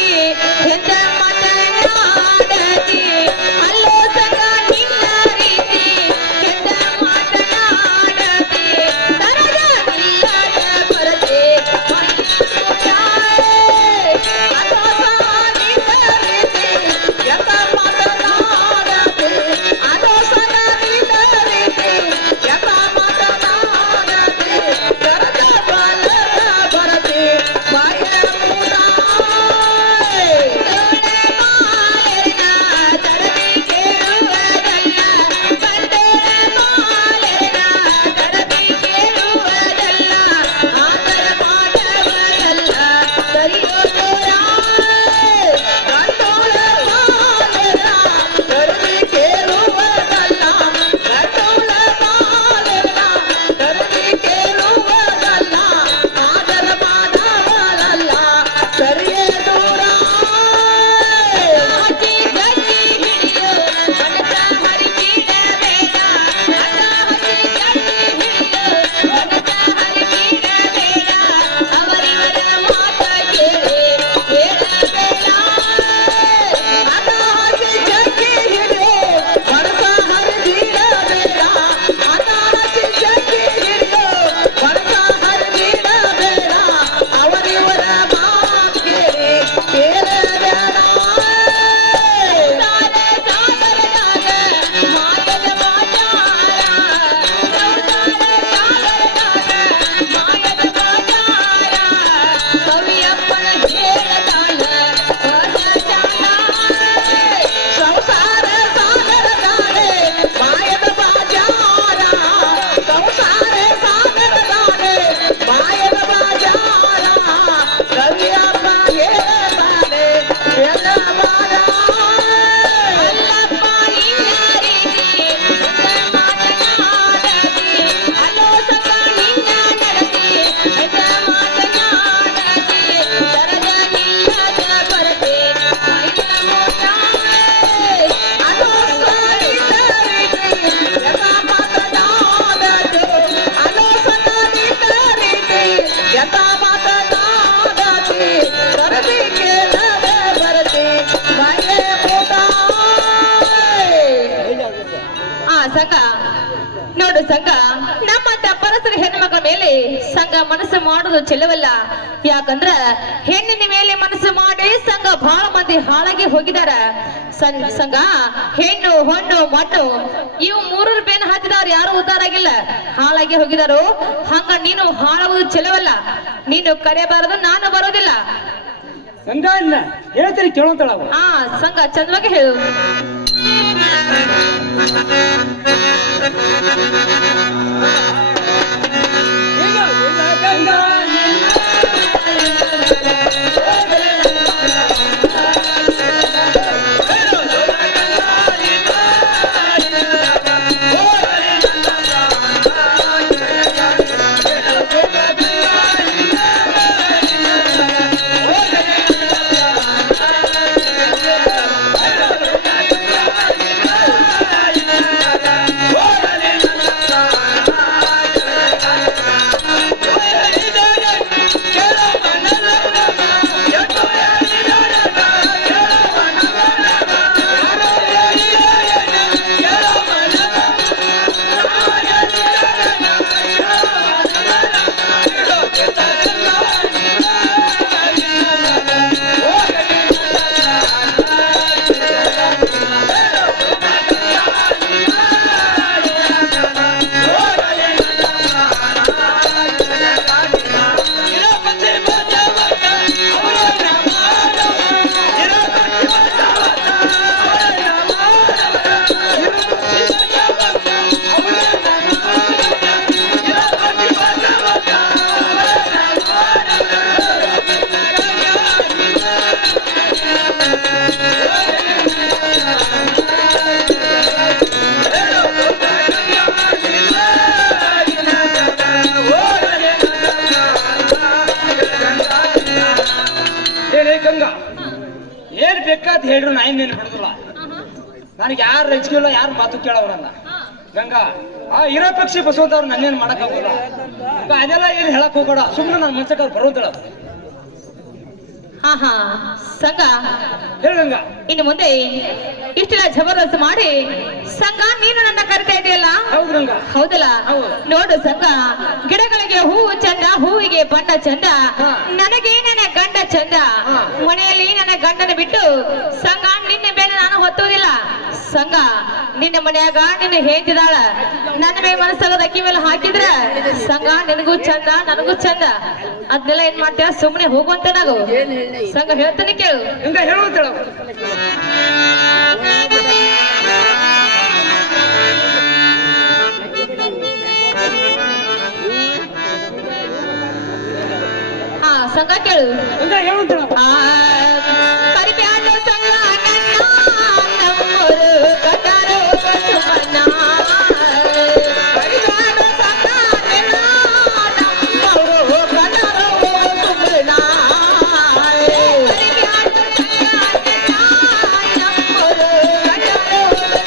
ಎಂತ ಮಾತನಾಡತಿ, ಅಲ್ಲೋ ಸಂಘ ನಿನ್ನ ರೀತಿ ಎಂತ ಮಾತನಾಡತಿ, ಸರಳ ಇಲ್ಲದ ಕೊರತೆ ಎಂತ ಮಾತನಾಡತಿ, ಅದೋ ಸಂಘ ನಿನ್ನ ರೀತಿ ಎಂತ ಮಾತನಾಡತಿ, ಕರದ ಬಾಲದ ನೋಡು ಸಂಘ, ನಮ್ಮಂತ ಪರಸ್ಪರ ಹೆಣ್ಮಕ್ಳ ಮೇಲೆ ಸಂಘ ಮನಸ್ಸು ಮಾಡುದು ಚೆಲುವಲ್ಲ. ಯಾಕಂದ್ರ ಹೆಣ್ಣಿನ ಮೇಲೆ ಮನಸ್ಸು ಮಾಡಿ ಸಂಘ ಬಹಳ ಮಂದಿ ಹಾಳಾಗಿ ಹೋಗಿದಾರ. ಸಂಘ ಹೆಣ್ಣು ಹೊಣ್ಣು ಮಣ್ಣು ಇವು ಮೂರರ ಬೇನ್ ಹಾಕಿದವ್ರು ಯಾರು ಉದ್ದಾರ ಆಗಿಲ್ಲ, ಹಾಳಾಗಿ ಹೋಗಿದಾರು. ಹಂಗ ನೀನು ಹಾಳಾಗುದು ಚೆಲುವಲ್ಲ. ನೀನು ಕರೆಯಬಾರದು, ನಾನು ಬರೋದಿಲ್ಲ. ಗಂಗಾ ಅನ್ನ ಹೇಳ್ತೀರಿ ಕೇಳೋಂತಳ ಹಾ ಸಂಘ ಚಂದವಾಗಿ ಹೇಳು. ಗಂಗಾ ಏನ್ ಬೇಕಾದ್ ಹೇಳ್ರು ನಾ ಇನ್ನೇನು ಬಿಡುದಿಲ್ಲ. ನನಗೆ ಯಾರು ರಚಿಕೆ ಇಲ್ಲ, ಯಾರು ಮಾತು ಕೇಳೋರಲ್ಲ. ಗಂಗಾ ಆ ಇರೋ ಪಕ್ಷಿ ಬಸವಂತವ್ರು ನನ್ನೇನು ಮಾಡಕ್ ಆಗೋಲ್ಲ. ಅದೆಲ್ಲ ಏನ್ ಹೇಳಕ್ ಹೋಗೋಣ, ಸುಮ್ಮನೆ ನನ್ನ ಮನ್ಸಕ್ಕೆ ಅವ್ರು ಬರೋದಿಲ್ಲ. ಹಾ ಹಾ ಸಂಘ ಹೇಳು ಗಂಗಾ. ಇನ್ನು ಮುಂದೆ ಇಷ್ಟೆಲ್ಲ ಜಬರ್ದಸ್ತ್ ಮಾಡಿ ಸಂಘ ನೀನು ನನ್ನ ಕರಿತಾ ಇದೆಯಲ್ಲ, ಹೌದು ಗಂಗಾ. ಹೌದಲ್ಲ? ಹೌದು. ನೋಡು ಸಂಘ, ಗಿಡಗಳಿಗೆ ಹೂವು ಚಂದ, ಹೂವಿಗೆ ಬಣ್ಣ ಚಂದ, ನನಗೆ ನನ್ನ ಗಂಡ ಚಂದ. ಮನೆಯಲ್ಲಿ ನನ್ನ ಗಂಡನ ಬಿಟ್ಟು ಸಂಘ ನಿನ್ನ ಮೇಲೆ ನಾನು ಹೊತ್ತುವುದಿಲ್ಲ. ಸಂಘ ನಿನ್ನ ಮನ್ಯಾಗ ನಿನ್ನ ಹೇಂತಿದಾಳ, ನನ್ನ ಮೇಲೆ ಮನಸ್ಸಾಗದ ಅಕ್ಕಿ ಮೇಲೆ ಹಾಕಿದ್ರ ಸಂಘ ನಿನಗೂ ಚಂದ ನನಗೂ ಚಂದ. ಅದನ್ನೆಲ್ಲ ಏನ್ ಮಾಡ್ತೀಯ, ಸುಮ್ಮನೆ ಹೋಗುವಂತ ನಾವು ಸಂಘ ಹೇಳ್ತಾನೆ ಕೇಳು. ಗಂಗಾ ಹೇಳುವಂತೇಳ. ಹಾ ಸಂಘ ಕೇಳು. ಗಂಗಾ ಹೇಳುವಂತೇಳ. ಕರಿಬ್ಯಾಡ ಸಂಘ ನನ್ನ ನಮ್ಮೂರು ಕಟಾರು ಸುಮನ. ಕರಿಬ್ಯಾಡ ಸಂಘ ನನ್ನ ನಮ್ಮೂರು ಕಟಾರು ಸುಮನ. ಕರಿಬ್ಯಾಡ ಸಂಘ ನನ್ನ ನಮ್ಮೂರು ಕಟಾರು ಸುಮನ.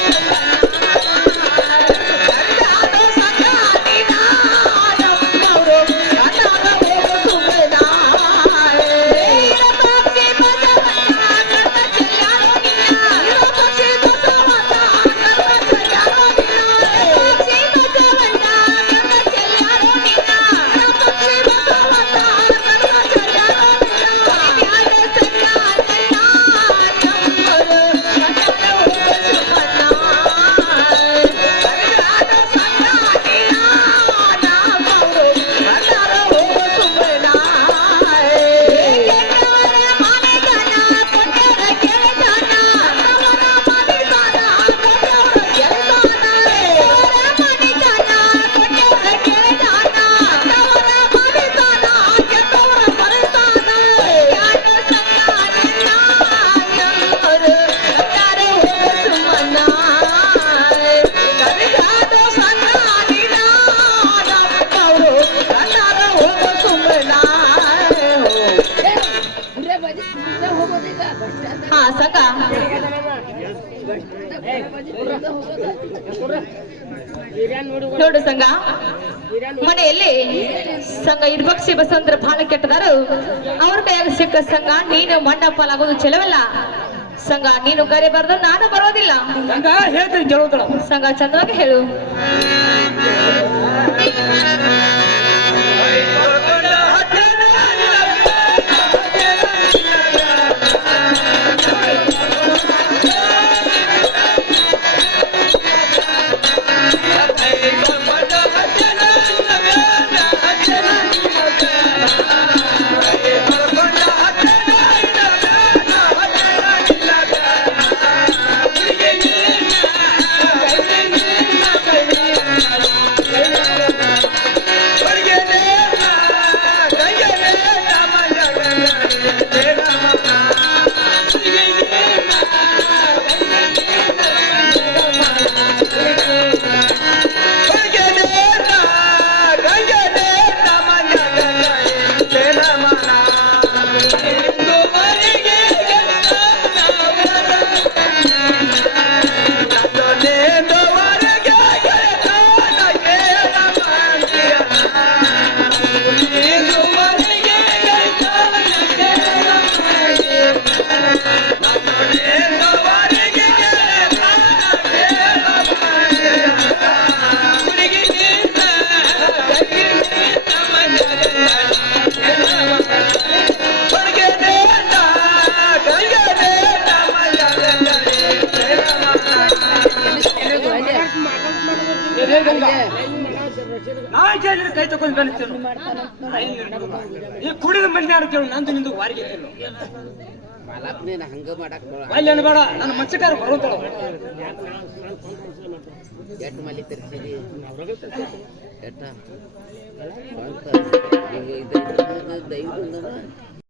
ಕರಿಬ್ಯಾಡ ಸಂಘ ನಿನ್ನ ನಮ್ಮೂರು ಕಟಾರು ಸುಮನ. ಹಾ ಸಂಘ ನೋಡು ಸಂಘ, ಮನೆಯಲ್ಲಿ ಸಂಘ ಇರ್ಬಕ್ಷಿ ಬಸವಂತರ ಬಹಳ ಕೆಟ್ಟದಾರು. ಅವ್ರ ಕೈಯಾಗ ಸಿಕ್ಕ ಸಂಘ ನೀನು ಮಂಡಪಾಲಾಗೋದು ಚೆಲವಲ್ಲ. ಸಂಘ ನೀನು ಕರೆಬಾರ್ದು, ನಾನು ಬರೋದಿಲ್ಲ. ಗಂಗಾ ಹೇಳ್ತೀನಿ ಕೇಳುವಂತೇಳ. ಸಂಘ ಚಂದವಾಗಿ ಹೇಳು. ಕೇಳಿದ್ರೆ ಕೈ ತಗೊಂಡ್ ಬಂದಿತ್ತು ಈ ಕುಡಿದ ಮಂದಿ ಅಂತ ಕೇಳು ನಂದು ನಿಂದು ವಾರಿಗೆ ಹಂಗ ಮಾಡಕ್ ಅಲ್ಲಿ ಅನ್ಬೇಡ ನನ್ನ ಮಚ್ಚಕಾರ ಬರುತ್ತಳ ಎಟ್ಟು ಮಲ್ಲಿ ತರಿಸಿದಿ ಎಟ್ಟ ದೈವ